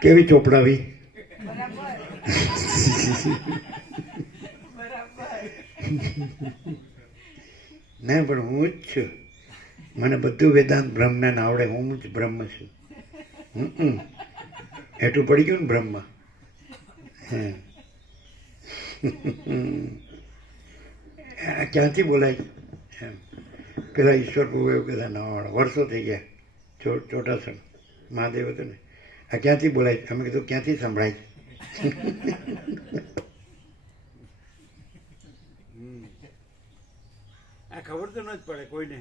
કેવી ચોપડાવી? ના, પણ હું જ છું. મને બધું વેદાંત બ્રહ્મજ્ઞાન આવડે. હું જ બ્રહ્મ છું. એટલું પડી ગયું ને બ્રહ્મ. ક્યાંથી બોલાય? પેલા ઈશ્વર પ્રભુ એવું કહેતા નવા વર્ષો થઈ ગયા ચોટાસણ મહાદેવ હતું ને, આ ક્યાંથી બોલાય? અમે કીધું ક્યાંથી સંભળાય? આ ખબર તો ન જ પડે કોઈને,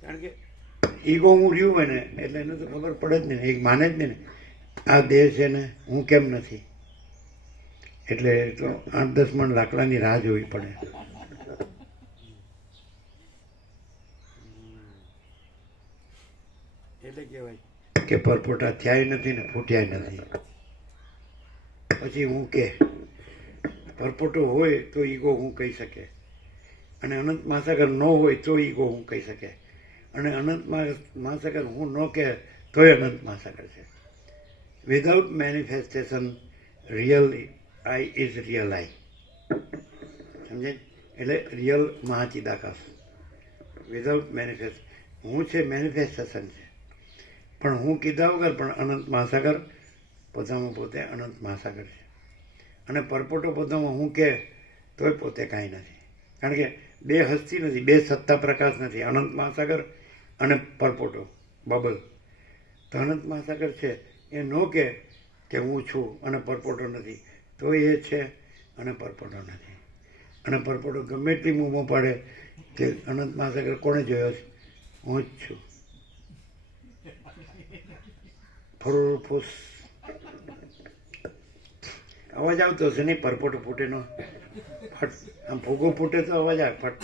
કારણ કે ઈગો હું રહ્યું હોય ને એટલે એને તો ખબર પડે જ નહીં, એક માને જ નહીં ને આ દેહ છે ને હું કેમ નથી. એટલે તો 8-10 મણ લાકડાની રાહ જોવી પડે. એટલે કહેવાય કે પરપોટા થયાય નથી ને ફૂટ્યાય નથી. પછી હું કે પરપોટો હોય તો ઈગો હું કહી શકે, અને અનંત મહાસાગર ન હોય તો ઈગો હું કહી શકે, અને અનંત મહાસાગર હું ન કહે તોય અનંત મહાસાગર છે. Without manifestation real I is real I. સમજે? એટલે રિયલ મહાચિદાકાશ વિધાઉટ મેનિફેસ્ટ હું છે, મેનિફેસ્ટેશન છે. પણ હું કીધા વગર પણ અનંત મહાસાગર પોતામાં પોતે અનંત મહાસાગર છે. અને પરપોટો પોતામાં હું કે તોય પોતે કાંઈ નથી, કારણ કે બે હસ્તી નથી, બે સત્તા પ્રકાશ નથી, અનંત મહાસાગર અને પરપોટો બબલ. તો અનંત મહાસાગર છે એ ન કે હું છું અને પરપોટો નથી, તો એ છે અને પરપોટો નથી. અને પરપોટો ગમે એટલી મોંમાં પાડે કે અનંત મહાસાગર કોણે જોયો છે? હું જ છું. ફૂસ અવાજ આવતો હશે નહીં? પરપોટો ફૂટે નો ફટ, આમ ફૂગો ફૂટે તો અવાજ આવે ફટ.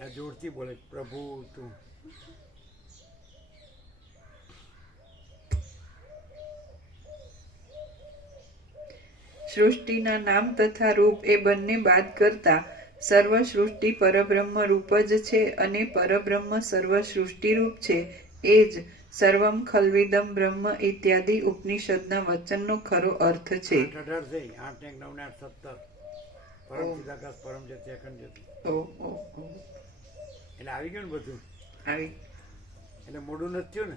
આ જોરથી બોલે પ્રભુ તું. સૃષ્ટિના નામ તથા રૂપ એ બંને બાદ કરતા સર્વ સૃષ્ટિ પરબ્રહ્મ રૂપ જ છે, અને પરબ્રહ્મ સર્વ સૃષ્ટિ રૂપ છે. એ જ સર્વમ ખલ્વિદમ બ્રહ્મ ઇત્યાદિ ઉપનિષદના વચનનો ખરો અર્થ છે. 8-18 થઈ, 8 ને 9 ને 8 17. પરમ ચિદાકાશ પરમ જ્યોતિ અખંડ જ્યોતિ. એટલે આવી ગયું ને બધું, આવી એટલે મોડું નથી થયું ને.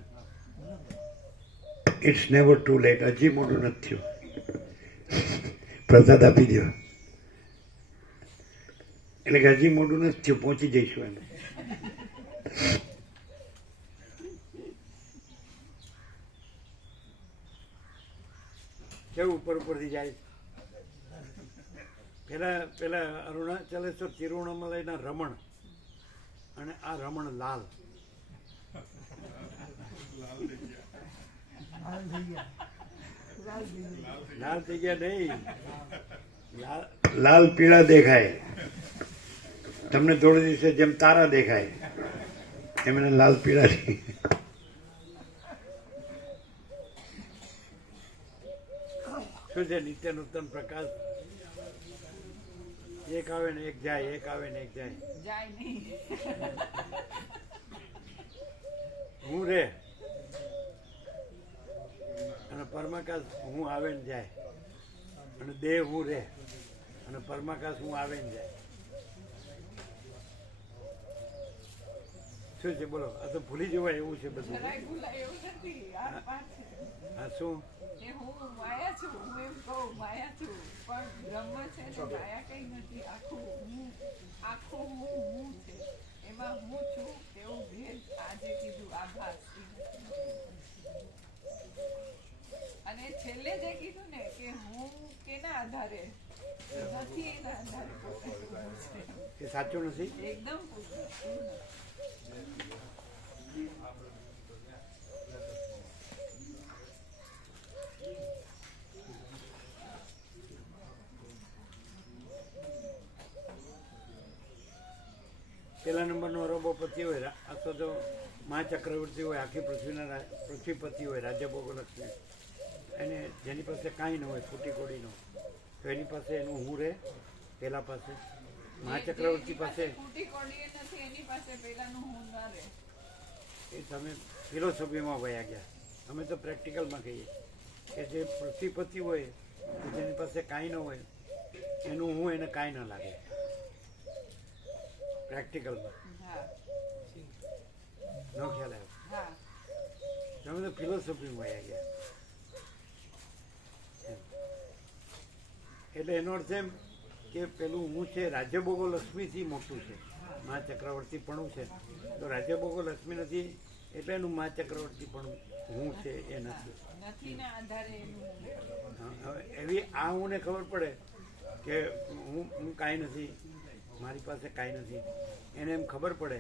It's never too late. હજી મોટું નથી થયું. પ્રસાદ આપી દો એટલે કે હજી મોટું નથી થયું, પહોંચી જઈશું એમ. કેવું ઉપર ઉપરથી જાય. પેલા અરુણાચલેશ્વર તિરુવણામલાઈના રમણ, અને આ રમણ લાલ. લાલ થઈ ગયા નહીં, લાલ પીળા દેખાય તમને થોડી દિવસે, જેમ તારા દેખાય એમ એને લાલ પીળા નહીં. શું છે? નિત્ય નૂતન પ્રકાશ. એક આવે ને એક જાય, એક આવે ને એક જાય. હું રે અને પરમાકાશ હું આવે ને જાય, અને દેહ હું રે અને પરમાકાશ હું આવે ને જાય. શું છે બોલો? આ તો ભૂલી જવાય એવું છે બધું. હા શું? હું માયા છું, હું એમ કહું માયા છું, પણ બ્રહ્મ છે ને માયા કઈ નથી. આખું હું છે, એમાં હું છું એવું ભેદ આજે કીધું આભાસ. અને છેલ્લે જે કીધું ને કે હું કેના આધારે નથી, એના આધારે પોતે એ સાચું નથી. એકદમ પૂર્ણ. પહેલા નંબરનો અરબોપતિ હોય અથવા તો મહાચક્રવર્તી હોય, આખી પૃથ્વીપતિ હોય, રાજ્યભોગો લક્ષ્મી, એને જેની પાસે કાંઈ ન હોય, ફૂટી કોડી ન હોય, તો એની પાસે એનું હું રહે. પેલા પાસે મહાચક્રવર્તી પાસે એ તમે ફિલોસોફીમાં વયા ગયા. અમે તો પ્રેક્ટિકલમાં કહીએ કે જે પૃથ્વીપતિ હોય, જેની પાસે કાંઈ ન હોય, એનું હું એને કાંઈ ન લાગે. પ્રેક્ટિકલમાં ન ખ્યાલ આવ્યો. તમે તો ફિલોસોફીમાં વયા ગયા. એટલે એનો અર્થ એમ કે પેલું હું છે રાજ્યભોગો લક્ષ્મીથી મોટું છે, મા ચક્રવર્તી પણ છે, તો રાજ્યભોગો લક્ષ્મી નથી એટલે એનું મા ચક્રવર્તી પણ હું છે એ નથી. નથીના આધારે હા, હવે એવી આ હુંને ખબર પડે કે હું કાંઈ નથી, મારી પાસે કાંઈ નથી, એને એમ ખબર પડે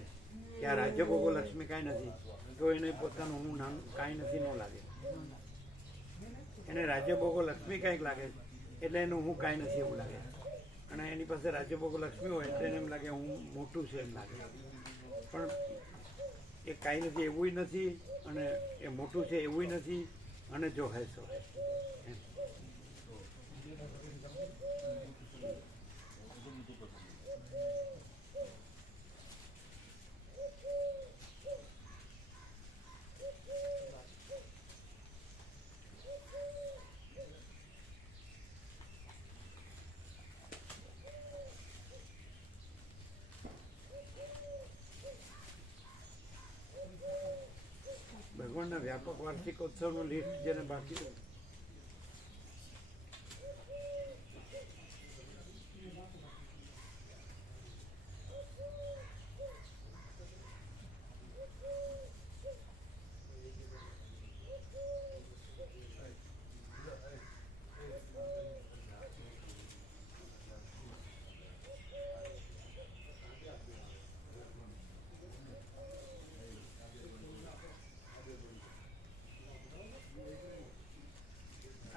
કે આ રાજ્યભોગો લક્ષ્મી કાંઈ નથી, તો એને પોતાનું હું નામ કાંઈ નથી ન લાગે. એને રાજ્યભોગો લક્ષ્મી કાંઈક લાગે એટલે એનું હું કાંઈ નથી એવું લાગે, અને એની પાસે રાજ્યભોગો લક્ષ્મી હોય એટલે એને એમ લાગે હું મોટું છે એમ લાગે. પણ એ કાંઈ નથી એવું નથી, અને એ મોટું છે એવું નથી, અને જો હે સો હે એમ. ભગવાનના વ્યાપક વાર્ષિકોત્સવનું લિસ્ટ જેને બાકી હોય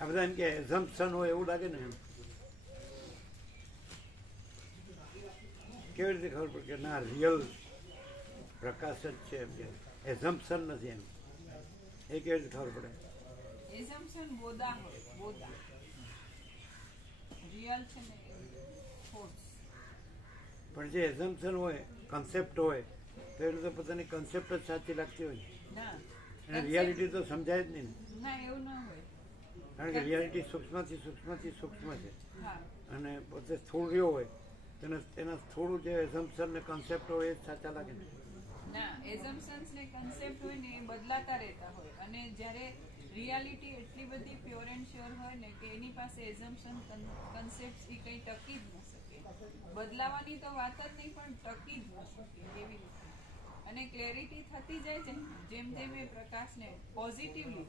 આ બધા એમ કે એઝમ્પશન હોય એવું લાગે ને એમ. કેવી રીતે ખબર પડે કે ના રિયલ પ્રકાશ જ છે એમ, કે એઝમ્પશન નથી એમ, એ કેવી રીતે ખબર પડે? એઝમ્પશન બોધા હોય, બોધા રિયલ છે ને થોટ્સ. પણ જે એઝમ્પશન હોય, કન્સેપ્ટ હોય, તો એટલે તો પોતાની કન્સેપ્ટ જ સાચી લાગતી હોય ના અને રિયાલિટી તો સમજાય જ નહીં ને. ના એવું ના હોય. કારણ કે રિયાલિટી સૂક્ષ્મથી સૂક્ષ્મ છે, હા અને પોતે સ્થૂળ રહ્યો હોય તેના થોડું જે એઝમ્પશન ને કન્સેપ્ટ હોય એ જ સાચા લાગે ને. ના એઝમ્પશન્સ ને કન્સેપ્ટ હોય ને એ બદલાતા રહેતા હોય, અને જ્યારે રિયાલિટી એટલી બધી પ્યોર એન્ડ શ્યોર હોય ને કે એની પાસે એઝમ્પશન કન્સેપ્ટ એ કંઈ ટકી જ ન શકે. બદલાવાની તો વાત જ નહીં, પણ ટકી જ ન શકે એવી રીતે. અને ક્લેરિટી થતી જાય છે જેમ જેમ એ પ્રકાશને પોઝિટિવલી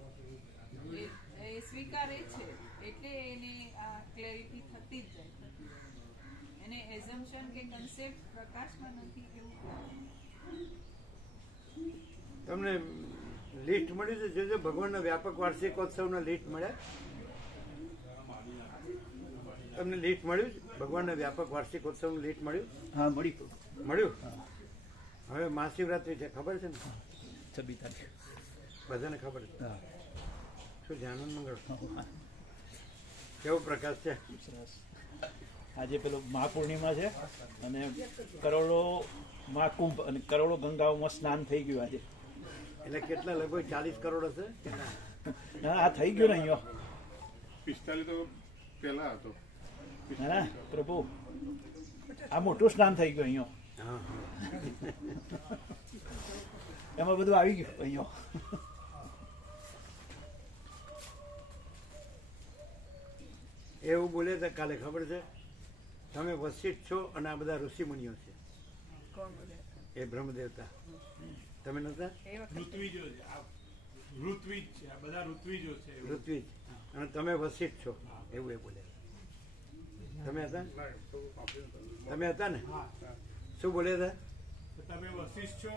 એ સ્વીકારે છે એટલે એને આ ક્લેરિટી થતી જ જાય. એને એઝમ્પશન કે કન્સેપ્ટ પ્રકાશમાં નથી એવું. તમને લિસ્ટ મળ્યું છે જોજો, ભગવાનના વ્યાપક વાર્ષિકોત્સવના લિસ્ટ મળ્યા? તમને લિસ્ટ મળ્યું છે ભગવાનના વ્યાપક વાર્ષિકોત્સવનું લિસ્ટ મળ્યું? હા મળ્યું. મળ્યું. હવે મહાશિવરાત્રી છે, ખબર છે ને? 26 તારીખ. બધાને ખબર છે. હા શું છે? આનંદ મંગળ કેવો પ્રકાશ છે? સરસ. આજે પેલો મહાપૂર્ણિમા છે અને કરોડો મહાકુંભ અને કરોડો ગંગાઓમાં સ્નાન થઈ ગયું આજે. એટલે કેટલા, લગભગ 40 કરોડ હશે? કેટલા? હા આ થઈ ગયું ને અહીંયા. 45 તો પહેલા હતો. હા પ્રભુ આ મોટું સ્નાન થઈ ગયું અહીંયા. હા, એમાં બધું આવી ગયું અહીંયા. એવું બોલે તો કાલે ખબર છે, તમે વસિષ્ઠ છો અને આ બધા ઋષિમુનિઓ છે. એ બ્રહ્મદેવતા તમે નતા? ઋત્વિજો છે, આ ઋત્વિજ છે, આ બધા ઋત્વિજો છે. ઋત્વિજ, અને તમે વસિષ્ઠ છો એવું એ બોલે. તમે હતા? તમે હતા ને? શું બોલ્યા હતા? તો તમે વશિષ્ઠ છો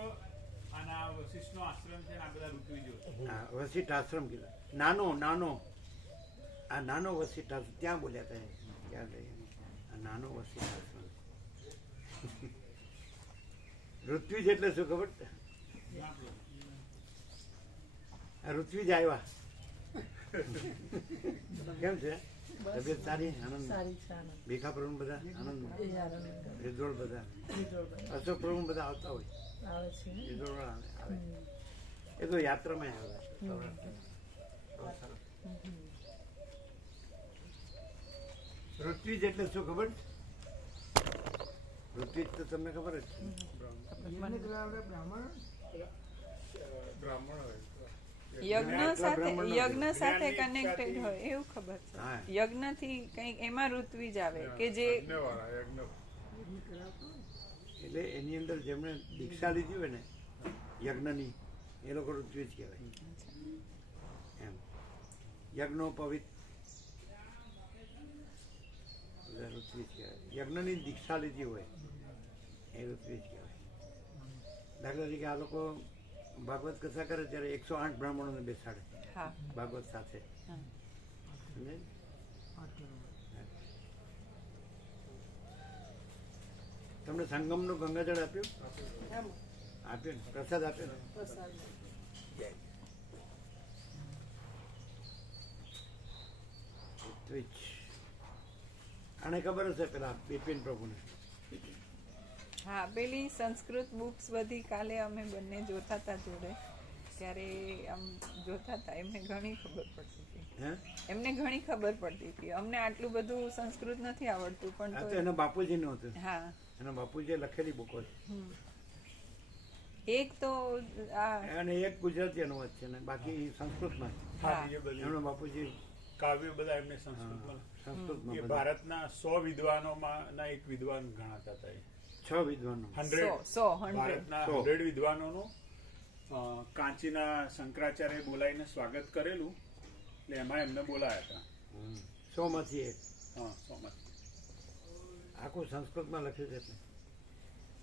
અને આ વશિષ્ઠનો આશ્રમ છે ને આ બધા ઋત્વિજો છે. હા, વસિષ્ઠ આશ્રમ કીધું. નાનો આ નાનો વસિષ્ઠ આશ્રમ ત્યાં બોલ્યા હતા. ક્યાં ગઈ? આ નાનો વસિષ્ઠ આશ્રમ. ઋત્વિજ એટલે શું ખબર? આ ઋત્વિજ આવ્યા. કેમ છે તબિયત? સારી? આનંદ? ભીખા પ્રભુ બધા આનંદ? રિઝોળ બધા? અશોક પ્રભુ બધા આવતા હોય? રિઝોળ આવે. એ તો યાત્રામાં આવે. ઋત્વિજ એટલે શું ખબર? ઋત્વિજ તો તમને ખબર જ છે. બ્રાહ્મણ બ્રાહ્મણ હોય યજ્ઞ સાથે કનેક્ટેડ હોય એવું ખબર છે. હા. યજ્ઞથી કંઈક એમાં ઋત્વિજ આવે કે જે એટલે એની અંદર જેમણે દીક્ષા લીધી હોય ને યજ્ઞની એ લોકો ઋત્વિજ કહેવાય એમ. યજ્ઞો પવિત્ર ઋત્વિજ કહેવાય. યજ્ઞની દીક્ષા લીધી હોય એ ઋત્વિજ કહેવાય. દાખલા તરીકે આ લોકો ભાગવત કથા કરે ત્યારે 108 બ્રાહ્મણોને બેસાડે હા ભાગવત સાથે. હા. સમજાય? તમને સંગમનું ગંગાજળ આપ્યું? આપ્યું ને? પ્રસાદ આપ્યો ને? ઋત્વિજ. આને ખબર હશે પેલા બિપિન પ્રભુને. હા પેલી સંસ્કૃત બુક્સ બધી કાલે અમે બંને જોતા હતા જોડે ત્યારે આમ જોતા હતા એમને ઘણી ખબર પડતી હતી. હે? એમને ઘણી ખબર પડતી હતી. અમને આટલું બધું સંસ્કૃત નથી આવડતું આ પણ તો તો એના બાપુજીનું હતું. હા એના બાપુજીએ લખેલી બુકો છે. એક તો આ અને એક ગુજરાતી અનુવાદ છે ને બાકી સંસ્કૃતમાં છે. હા. એ બધી એમના બાપુજી કાવ્યો બધા એમને સંસ્કૃતમાં સંસ્કૃતમાં એ બધા. ભારતના 100 વિદ્વાનોમાંના એક વિદ્વાન ગણાતા હતા એ. 6 વિદ્વાનો. 100 સો 100 ભારતના 100. 100 વિદ્વાનોનું કાંચીના શંકરાચાર્ય બોલાવીને સ્વાગત કરેલું એટલે એમાં એમને બોલાયા હતા 100 માંથી એક. હા 100 માંથી. આખું સંસ્કૃતમાં લખ્યું છે એટલે.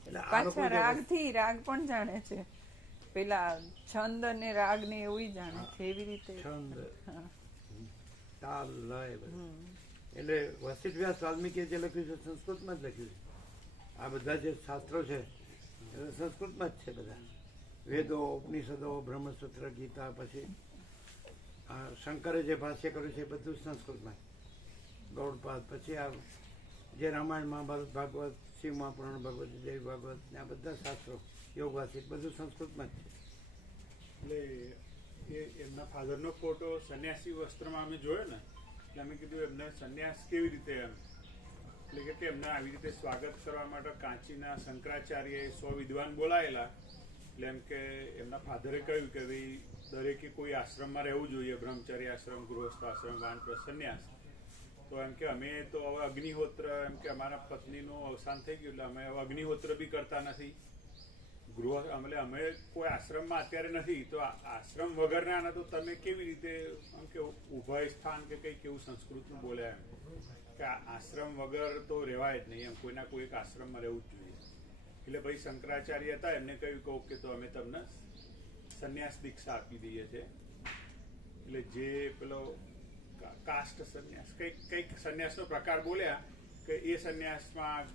એટલે આ લોકો પાછા જે રાગથી રાગ પણ જાણે છે પેલા છંદ અને રાગ ને એવું જાણે છે એવી રીતે છંદ હા. તાલ લય બધું. એટલે વસિષ્ઠ વ્યાસ વાલ્મીકીએ જે લખ્યું છે સંસ્કૃતમાં જ લખ્યું છે. આ બધા જે શાસ્ત્રો છે એ સંસ્કૃતમાં જ છે બધા. વેદો ઉપનિષદો બ્રહ્મસૂત્ર ગીતા પછી આ શંકરે જે ભાષ્ય કર્યું છે એ બધું સંસ્કૃતમાં ગૌડપાદ પછી આ જે રામાયણ મહાભારત ભાગવત શિવ મહાપુરાણ ભગવત દેવી ભાગવત ને આ બધા શાસ્ત્રો યોગવાસિક બધું સંસ્કૃતમાં જ છે. એટલે એ એમના ફાધરનો ફોટો સંન્યાસી વસ્ત્રમાં અમે જોયો ને એટલે અમે કીધું એમને સંન્યાસ કેવી રીતે એમ એટલે કે એમને આવી રીતે સ્વાગત કરવા માટે કાંચીના શંકરાચાર્યએ 100 વિદ્વાન બોલાયેલા એટલે એમ કે એમના ફાધરે કહ્યું કે ભાઈ દરેકે કોઈ આશ્રમમાં રહેવું જોઈએ બ્રહ્મચર્ય આશ્રમ ગૃહસ્થ આશ્રમ વાનપ્રસ્થ સંન્યાસ. તો એમ કે અમે તો હવે અગ્નિહોત્ર એમ કે અમારા પત્નીનું અવસાન થઈ ગયું એટલે અમે હવે અગ્નિહોત્ર બી કરતા નથી ગૃહ એટલે અમે કોઈ આશ્રમમાં અત્યારે નથી તો આશ્રમ વગરના તો તમે કેવી રીતે એમ કે ઉભય સ્થાન કે કંઈક એવું સંસ્કૃતનું બોલ્યા એમ કે આશ્રમ વગર તો રહેવાય જ નહીં એમ કોઈના કોઈ એક આશ્રમમાં રહેવું જ જોઈએ. એટલે ભાઈ શંકરાચાર્ય હતા એમને કહ્યું કે ઓકે તો અમે તમને સંન્યાસ દીક્ષા આપી દઈએ છીએ. એટલે જે પેલો કાસ્ટ સંન્યાસ કંઈક સંન્યાસનો પ્રકાર બોલ્યા કે એ સંન્યાસમાં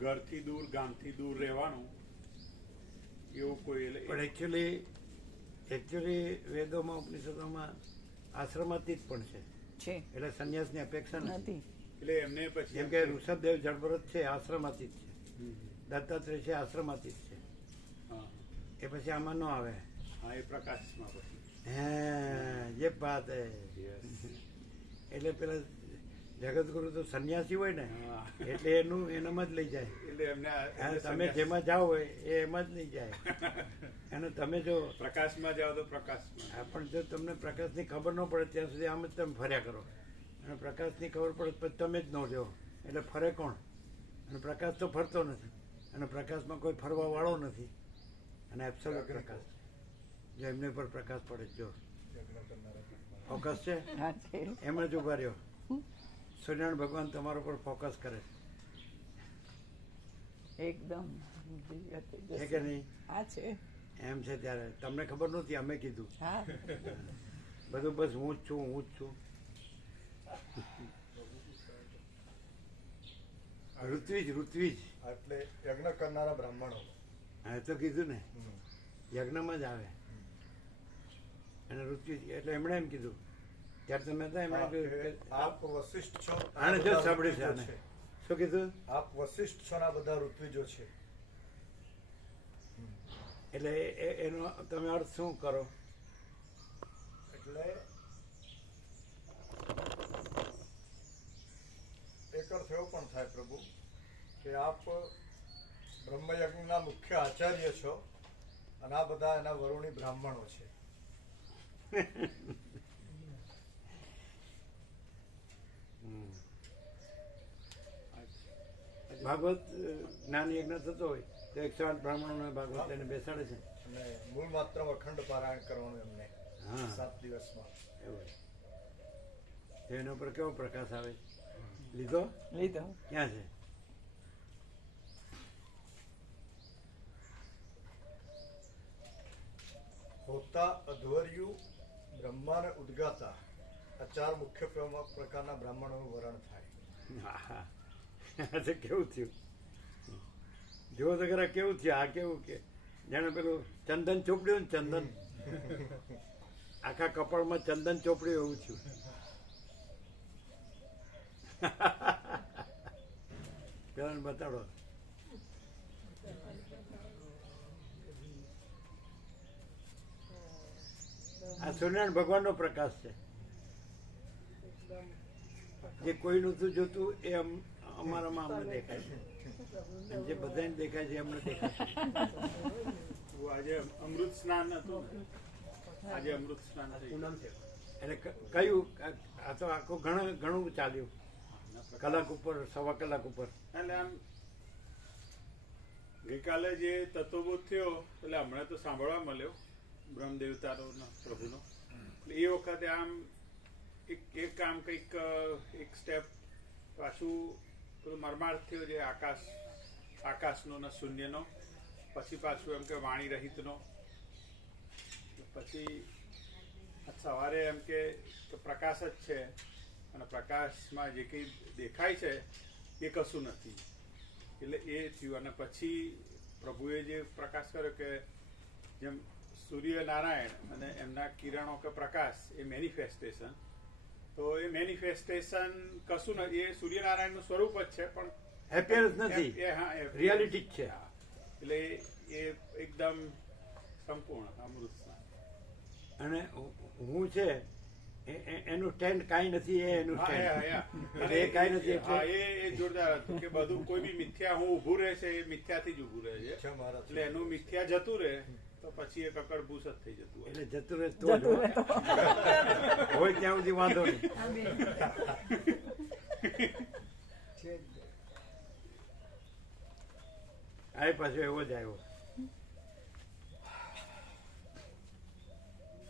ઘરથી દૂર ગામથી દૂર રહેવાનું એવું કોઈ પણ એકચ્યુઅલી વેદોમાં ઉપનિષદોમાં આશ્રમાતીત પણ છે છે એટલે સંન્યાસની અપેક્ષા નથી. નથી એટલે એમને પછી જેમ કે ઋષભદેવ જળભરત છે આશ્રમાતીત છે. દત્તાત્રેય છે આશ્રમાતીત છે. હા એ પછી આમાં ન આવે. હા એ પ્રકાશમાં પછી હા જે વાત હે. એટલે પેલા જગતગુરુ તો સંન્યાસી હોય ને હા. એટલે એનું એનામાં જ લઈ જાય. એટલે એમને અને તમે જેમાં જાઓ હોય એ એમાં જ નહીં જાય. અને તમે જો પ્રકાશમાં જાઓ તો પ્રકાશમાં આ પણ જો તમને પ્રકાશની ખબર ન પડે ત્યાં સુધી આમ જ તમે ફર્યા કરો અને પ્રકાશની ખબર પડે પછી તમે જ ન રહો એટલે ફરે કોણ? અને પ્રકાશ તો ફરતો નથી અને પ્રકાશમાં કોઈ ફરવા વાળો નથી અને એબ્સોલ્યુટ પ્રકાશ જો એમને પર પ્રકાશ પડે જો ફોકસ છે હા છે એમ જ ઉભા રહ્યો. સૂર્યનારાયણ ભગવાન તમારા પર ફોકસ કરે એકદમ છે કે નહીં? હા છે એમ છે ત્યારે તમને ખબર નહોતી અમે કીધું હા બધું બસ હું જ છું હું જ છું. ઋત્વિજ એટલે યજ્ઞ કરનારા બ્રાહ્મણો. હા એ તો કીધું ને યજ્ઞમાં જ આવે અને ઋત્વિજ એટલે એમણે એમ કીધું ત્યારે તમે હતા એમણે કહ્યું કે આપ વશિષ્ઠ છો. આને જો સાંભળ્યું છે આને શું કીધું આપ વશિષ્ઠ છો ના બધા ઋત્વિજો છે. એટલે એનો તમે અર્થ શું કરો? એટલે એક અર્થ એવો પણ થાય પ્રભુ કે આપ બ્રહ્મયજ્ઞના મુખ્ય આચાર્ય છો અને આ બધા એના વરુણી બ્રાહ્મણો છે. ભાગવત જ્ઞાન યજ્ઞ થતો હોય તો 108 બ્રાહ્મણોને ભાગવત એને બેસાડે છે. અને મૂળ માત્ર અખંડ પારાયણ કરવાનું એમને હા 7 દિવસમાં. એવું તો એના ઉપર કેવો પ્રકાશ આવે? લીધો લીધો. ક્યાં છે? હોતા, અધ્વર્યુ, બ્રહ્મા ને ઉદ્ગાતા આ 4 મુખ્ય પ્રકારના બ્રાહ્મણોનું વરણ થાય. હા આ તો કેવું થયું જુઓ તો ખરા કેવું થયું. આ કેવું કે જાણે પેલું ચંદન ચોપડ્યું ને ચંદન આખા કપાળમાં ચંદન ચોપડ્યું એવું થયું. પેલાને બતાડો. આ સૂર્યનારાયણ ભગવાનનો પ્રકાશ છે. જે કોઈ નહોતું જોતું એ અમારામાં અમને દેખાય છે, અને જે બધાને દેખાય છે અમને દેખાય છે. આજે અમૃત સ્નાન હતું ને, આજે અમૃત સ્નાન થયું. એટલે કયું આ તો આખું ઘણું ચાલ્યું, કલાક ઉપર, સવા કલાક ઉપર. એટલે આમ ગઈકાલે જે તત્વબોધ થયો એટલે હમણાં તો સાંભળવા મળ્યો બ્રહ્મદેવતાનો પ્રભુનો. એટલે એ વખતે આમ એક કામ કંઈક એક સ્ટેપ પાછું પેલું મર્માર્થ થયો જે આકાશનો ને શૂન્યનો, પછી પાછું એમ કે વાણી રહિતનો, પછી સવારે એમ કે પ્રકાશ જ છે અને પ્રકાશમાં જે કંઈ દેખાય છે એ કશું નથી. એટલે એ થયું. અને પછી પ્રભુએ જે પ્રકાશ કર્યો કે જેમ સૂર્યનારાયણ અને એમના કિરણો કે પ્રકાશ એ મેનિફેસ્ટેશન, તો એ મેનિફેસ્ટેશન કશું નથી, એ સૂર્યનારાયણનું સ્વરૂપ જ છે, પણ એપિયરન્સ નથી, હા રિયાલિટી જ છે. એટલે એ એકદમ સંપૂર્ણ અમૃત. અને હું છે એનું સ્ટેન્ડ કાંઈ નથી, એ એનું સ્ટેન્ડ એ કાંઈ નથી. હા એ જોરદાર હતું કે બધું કોઈ બી મિથ્યા હું ઊભું રહે છે એ મિથ્યાથી જ ઊભું રહે છે. એટલે એનું મિથ્યા જતું રહે તો પછી એ કકડભૂસ જ થઈ જતું હોય. એટલે જતું રહે તો હોય ત્યાં સુધી વાંધો નહીં. આ પાછો એવો જ આવ્યો,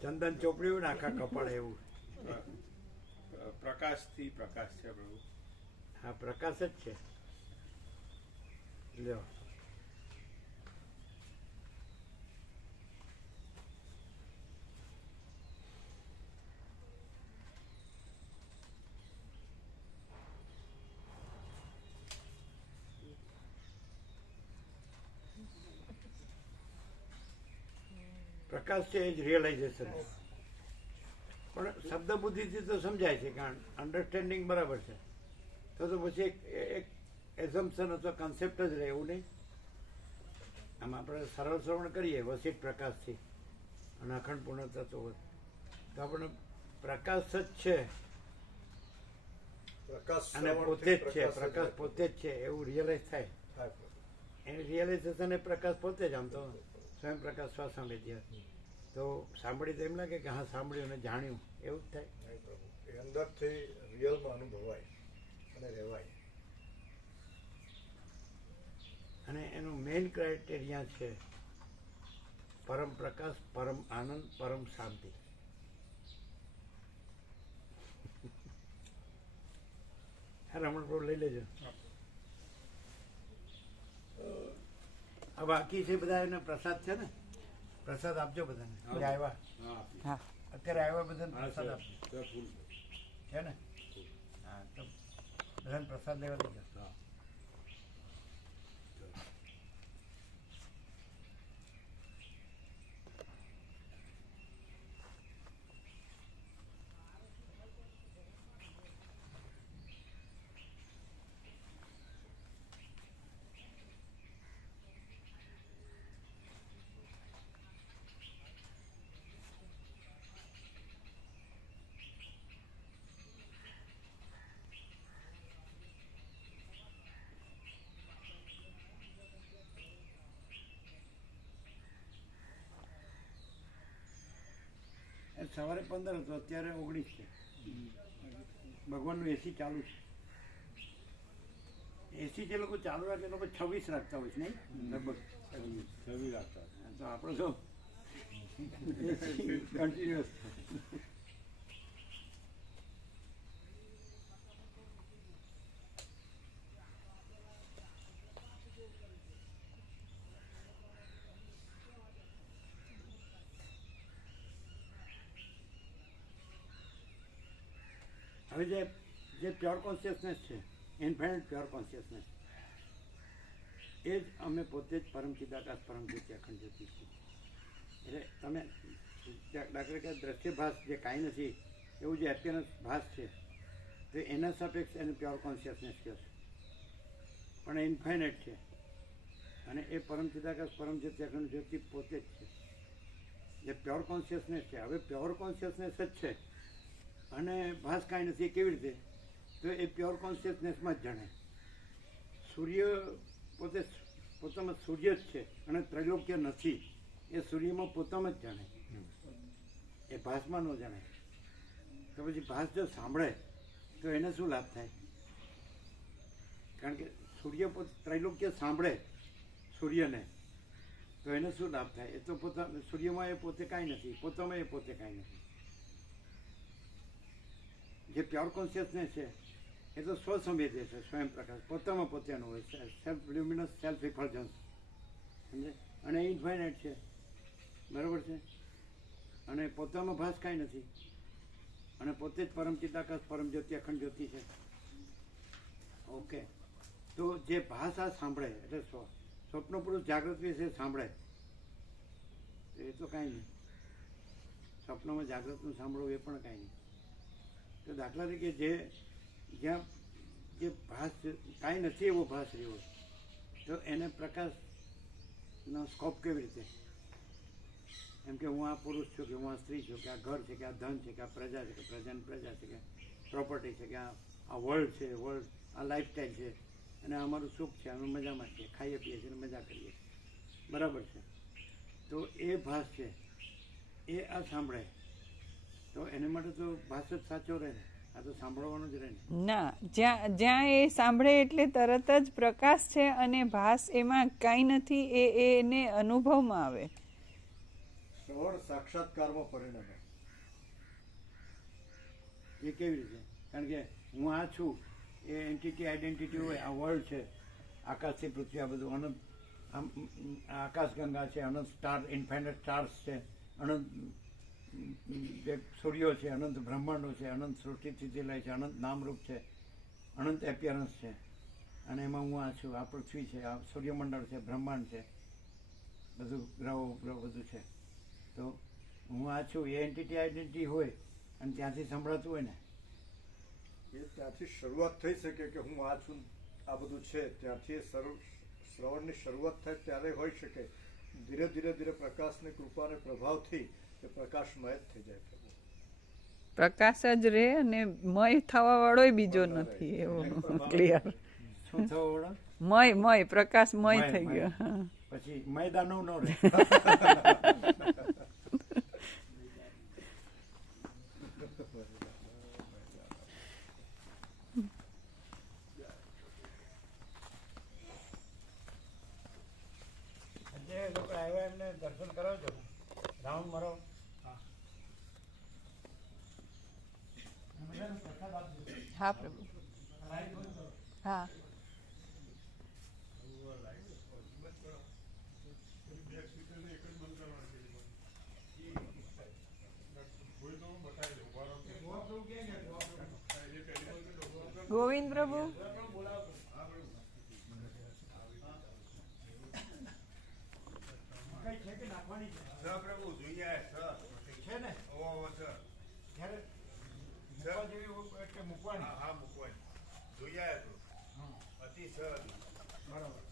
ચંદન ચોપડ્યું ને આખા કપાળ એવું. પ્રકાશથી પ્રકાશ છે પ્રભુ. હા પ્રકાશ જ છે. લ્યો પ્રકાશ છે એ જ રિયલાઇઝેશન. પણ શબ્દ બુદ્ધિથી તો સમજાય છે, કારણ અન્ડરસ્ટેન્ડિંગ બરાબર છે. તો પછી એક એઝમ્પશન અથવા કન્સેપ્ટ જ રહે એવું નહીં. આમ આપણે સરળ શ્રવણ કરીએ વસિત પ્રકાશથી અને અખંડ પૂર્ણ તત્વ, તો આપણે પ્રકાશ જ છે અને પોતે જ છે, પ્રકાશ પોતે જ છે એવું રિયલાઇઝ થાય. એની રિયલાઇઝેશન એ પ્રકાશ પોતે જ. આમ તો સ્વયં પ્રકાશ સ્વાસાંભેદ્ય, તો સાંભળી તો એમ લાગે કે હા સાંભળ્યું અને જાણ્યું એવું જ થાય. એ અંદરથી રિયલમાં અનુભવાય અને રહેવાય. અને એનું મેઇન ક્રાઇટેરિયા છે પરમ પ્રકાશ, પરમ આનંદ, પરમ શાંતિ. હા રમણ પ્રભુ લઈ લેજો. આ બાકી છે બધા એના પ્રસાદ છે ને, પ્રસાદ આપજો બધાને. આવ્યા અત્યારે આવ્યા બધાને પ્રસાદ આપજો છે ને. હા તો બધાને પ્રસાદ લેવા દેજો. સવારે 15 હતો, અત્યારે 19 છે. ભગવાનનું એસી ચાલુ છે. એસી જે લોકો ચાલુ રાખે એ લોકો 26 રાખતા હોય છે, નહીં? લગભગ 26 રાખતા. તો આપણે તો કન્ટિન્યુઅસ. હવે જે પ્યોર કોન્શિયસનેસ છે, ઇન્ફાઇનાઇટ પ્યોર કોન્શિયસનેસ, એ જ અમે પોતે જ પરમ ચિદાકાશ પરમ જ્યોતિ અખંડ જ્યોતિ છીએ. એટલે તમે દાખલા કે દ્રશ્યભાસ જે કાંઈ નથી એવું જે એપિયરન્સ ભાસ છે, તો એના સાપેક્ષ એને પ્યોર કોન્શિયસનેસ કહે છે, પણ એ ઇન્ફાઇનાઇટ છે. અને એ પરમ ચિદાકાશ પરમ જ્યોતિ અખંડ જ્યોતિ પોતે જ છે, જે પ્યોર કોન્શિયસનેસ છે. હવે પ્યોર કોન્શિયસનેસ જ છે અને ભાસ કાંઈ નથી. કેવી રીતે? તો એ પ્યોર કોન્શિયસનેસમાં જ જાણે. સૂર્ય પોતામાં સૂર્ય જ છે અને ત્રૈલોક્ય નથી, એ સૂર્યમાં પોતામાં જ જાણે, એ ભાસમાં ન જાણે. તો પછી ભાસ જો સાંભળે તો એને શું લાભ થાય? કારણ કે સૂર્ય ત્રૈલોક્ય સાંભળે સૂર્યને, તો એને શું લાભ થાય? એ તો સૂર્યમાં એ પોતે કાંઈ નથી, પોતામાં એ પોતે કાંઈ નથી. જે પ્યોર કોન્શિયસનેસ છે એ તો સ્વસંવેદ્ય છે, સ્વયં પ્રકાશ પોતામાં પોતાનું હોય છે, સેલ્ફ લ્યુમિનસ સેલ્ફ ઇફલ્જન્સ, સમજે? અને ઇન્ફાઇનાઇટ છે, બરાબર છે? અને પોતામાં ભાસ કાંઈ નથી અને પોતે જ પરમ ચિદાકાશ પરમ જ્યોતિ અખંડ જ્યોતિ છે. ઓકે, તો જે ભાસ આ સાંભળે એટલે સ્વપ્ન પુરુષ જાગૃત વિશે સાંભળે તો એ તો કાંઈ નહીં. સ્વપ્નમાં જાગૃતનું સાંભળવું એ પણ કાંઈ નહીં. તો દાખલા તરીકે જ્યાં જે ભાસ કાંઈ નથી એવો ભાસ રહ્યો, તો એને પ્રકાશનો સ્કોપ કેવી રીતે? એમ કે હું આ પુરુષ છું, કે હું આ સ્ત્રી છું, કે આ ઘર છે, કે આ ધન છે, કે આ પ્રજા છે, કે પ્રજાની પ્રજા છે, કે પ્રોપર્ટી છે, કે આ વર્લ્ડ છે, આ લાઈફસ્ટાઈલ છે, અને અમારું સુખ છે, અમે મજામાં છીએ, ખાઈએ પીએ છીએ, મજા કરીએ, બરાબર છે? તો એ ભાસ છે એ આ સાંભળે તો એને માટે તો ભાસ જ સાચો રહે ને, આ તો સાંભળવાનું જ રહે ને. ના, જ્યાં એ સાંભળે એટલે તરત જ પ્રકાશ છે અને ભાસ એમાં કાંઈ નથી, એને અનુભવમાં આવે. શ્રવણ સાક્ષાત્કારમાં પરિણમે. એ કેવી રીતે? કારણ કે હું આ છું એ એન્ટિટી આઈડેન્ટિટી હોય, આ વર્લ્ડ છે, આકાશથી પૃથ્વી, આ બધું અનંત, આકાશગંગા છે, અનંત સ્ટાર, ઇન્ફાઇનાઇટ સ્ટાર્સ છે, અનંત જે સૂર્યો છે, અનંત બ્રહ્માંડો છે, અનંત સૃષ્ટિ સ્થિતિલય છે, અનંત નામરૂપ છે, અનંત એપિયરન્સ છે, અને એમાં હું આ છું, આ પૃથ્વી છે, આ સૂર્યમંડળ છે, બ્રહ્માંડ છે, બધું ગ્રહો બધું છે. તો હું આ છું એ એન્ટિટી આઈડેન્ટિટી હોય અને ત્યાંથી સંભળાતું હોય ને, એ ત્યાંથી શરૂઆત થઈ શકે કે હું આ છું, આ બધું છે, ત્યાંથી એ શ્રવણની શરૂઆત થાય ત્યારે હોઈ શકે. ધીરે ધીરે ધીરે પ્રકાશની કૃપા અને પ્રભાવથી એ પ્રકાશમય જ થઈ જાય. પ્રકાશ જ રહે અને મય થવા વાળો બીજો નથી, એવો ક્લિયર. શું થવા વાળો? મય પ્રકાશ મય થઈ ગયો. પછી મેદાનો ન રહે. જે લોકો આવ્યા એમને દર્શન કરાવજો, રાઉન્ડ મારો. હા પ્રભુ, હા. ગોવિંદ પ્રભુ, પ્રભુ જોઈએ છે ને સર જ્યારે મૂકવાની. હા મૂકવાની જોઈએ તો અતિ સર. બરાબર.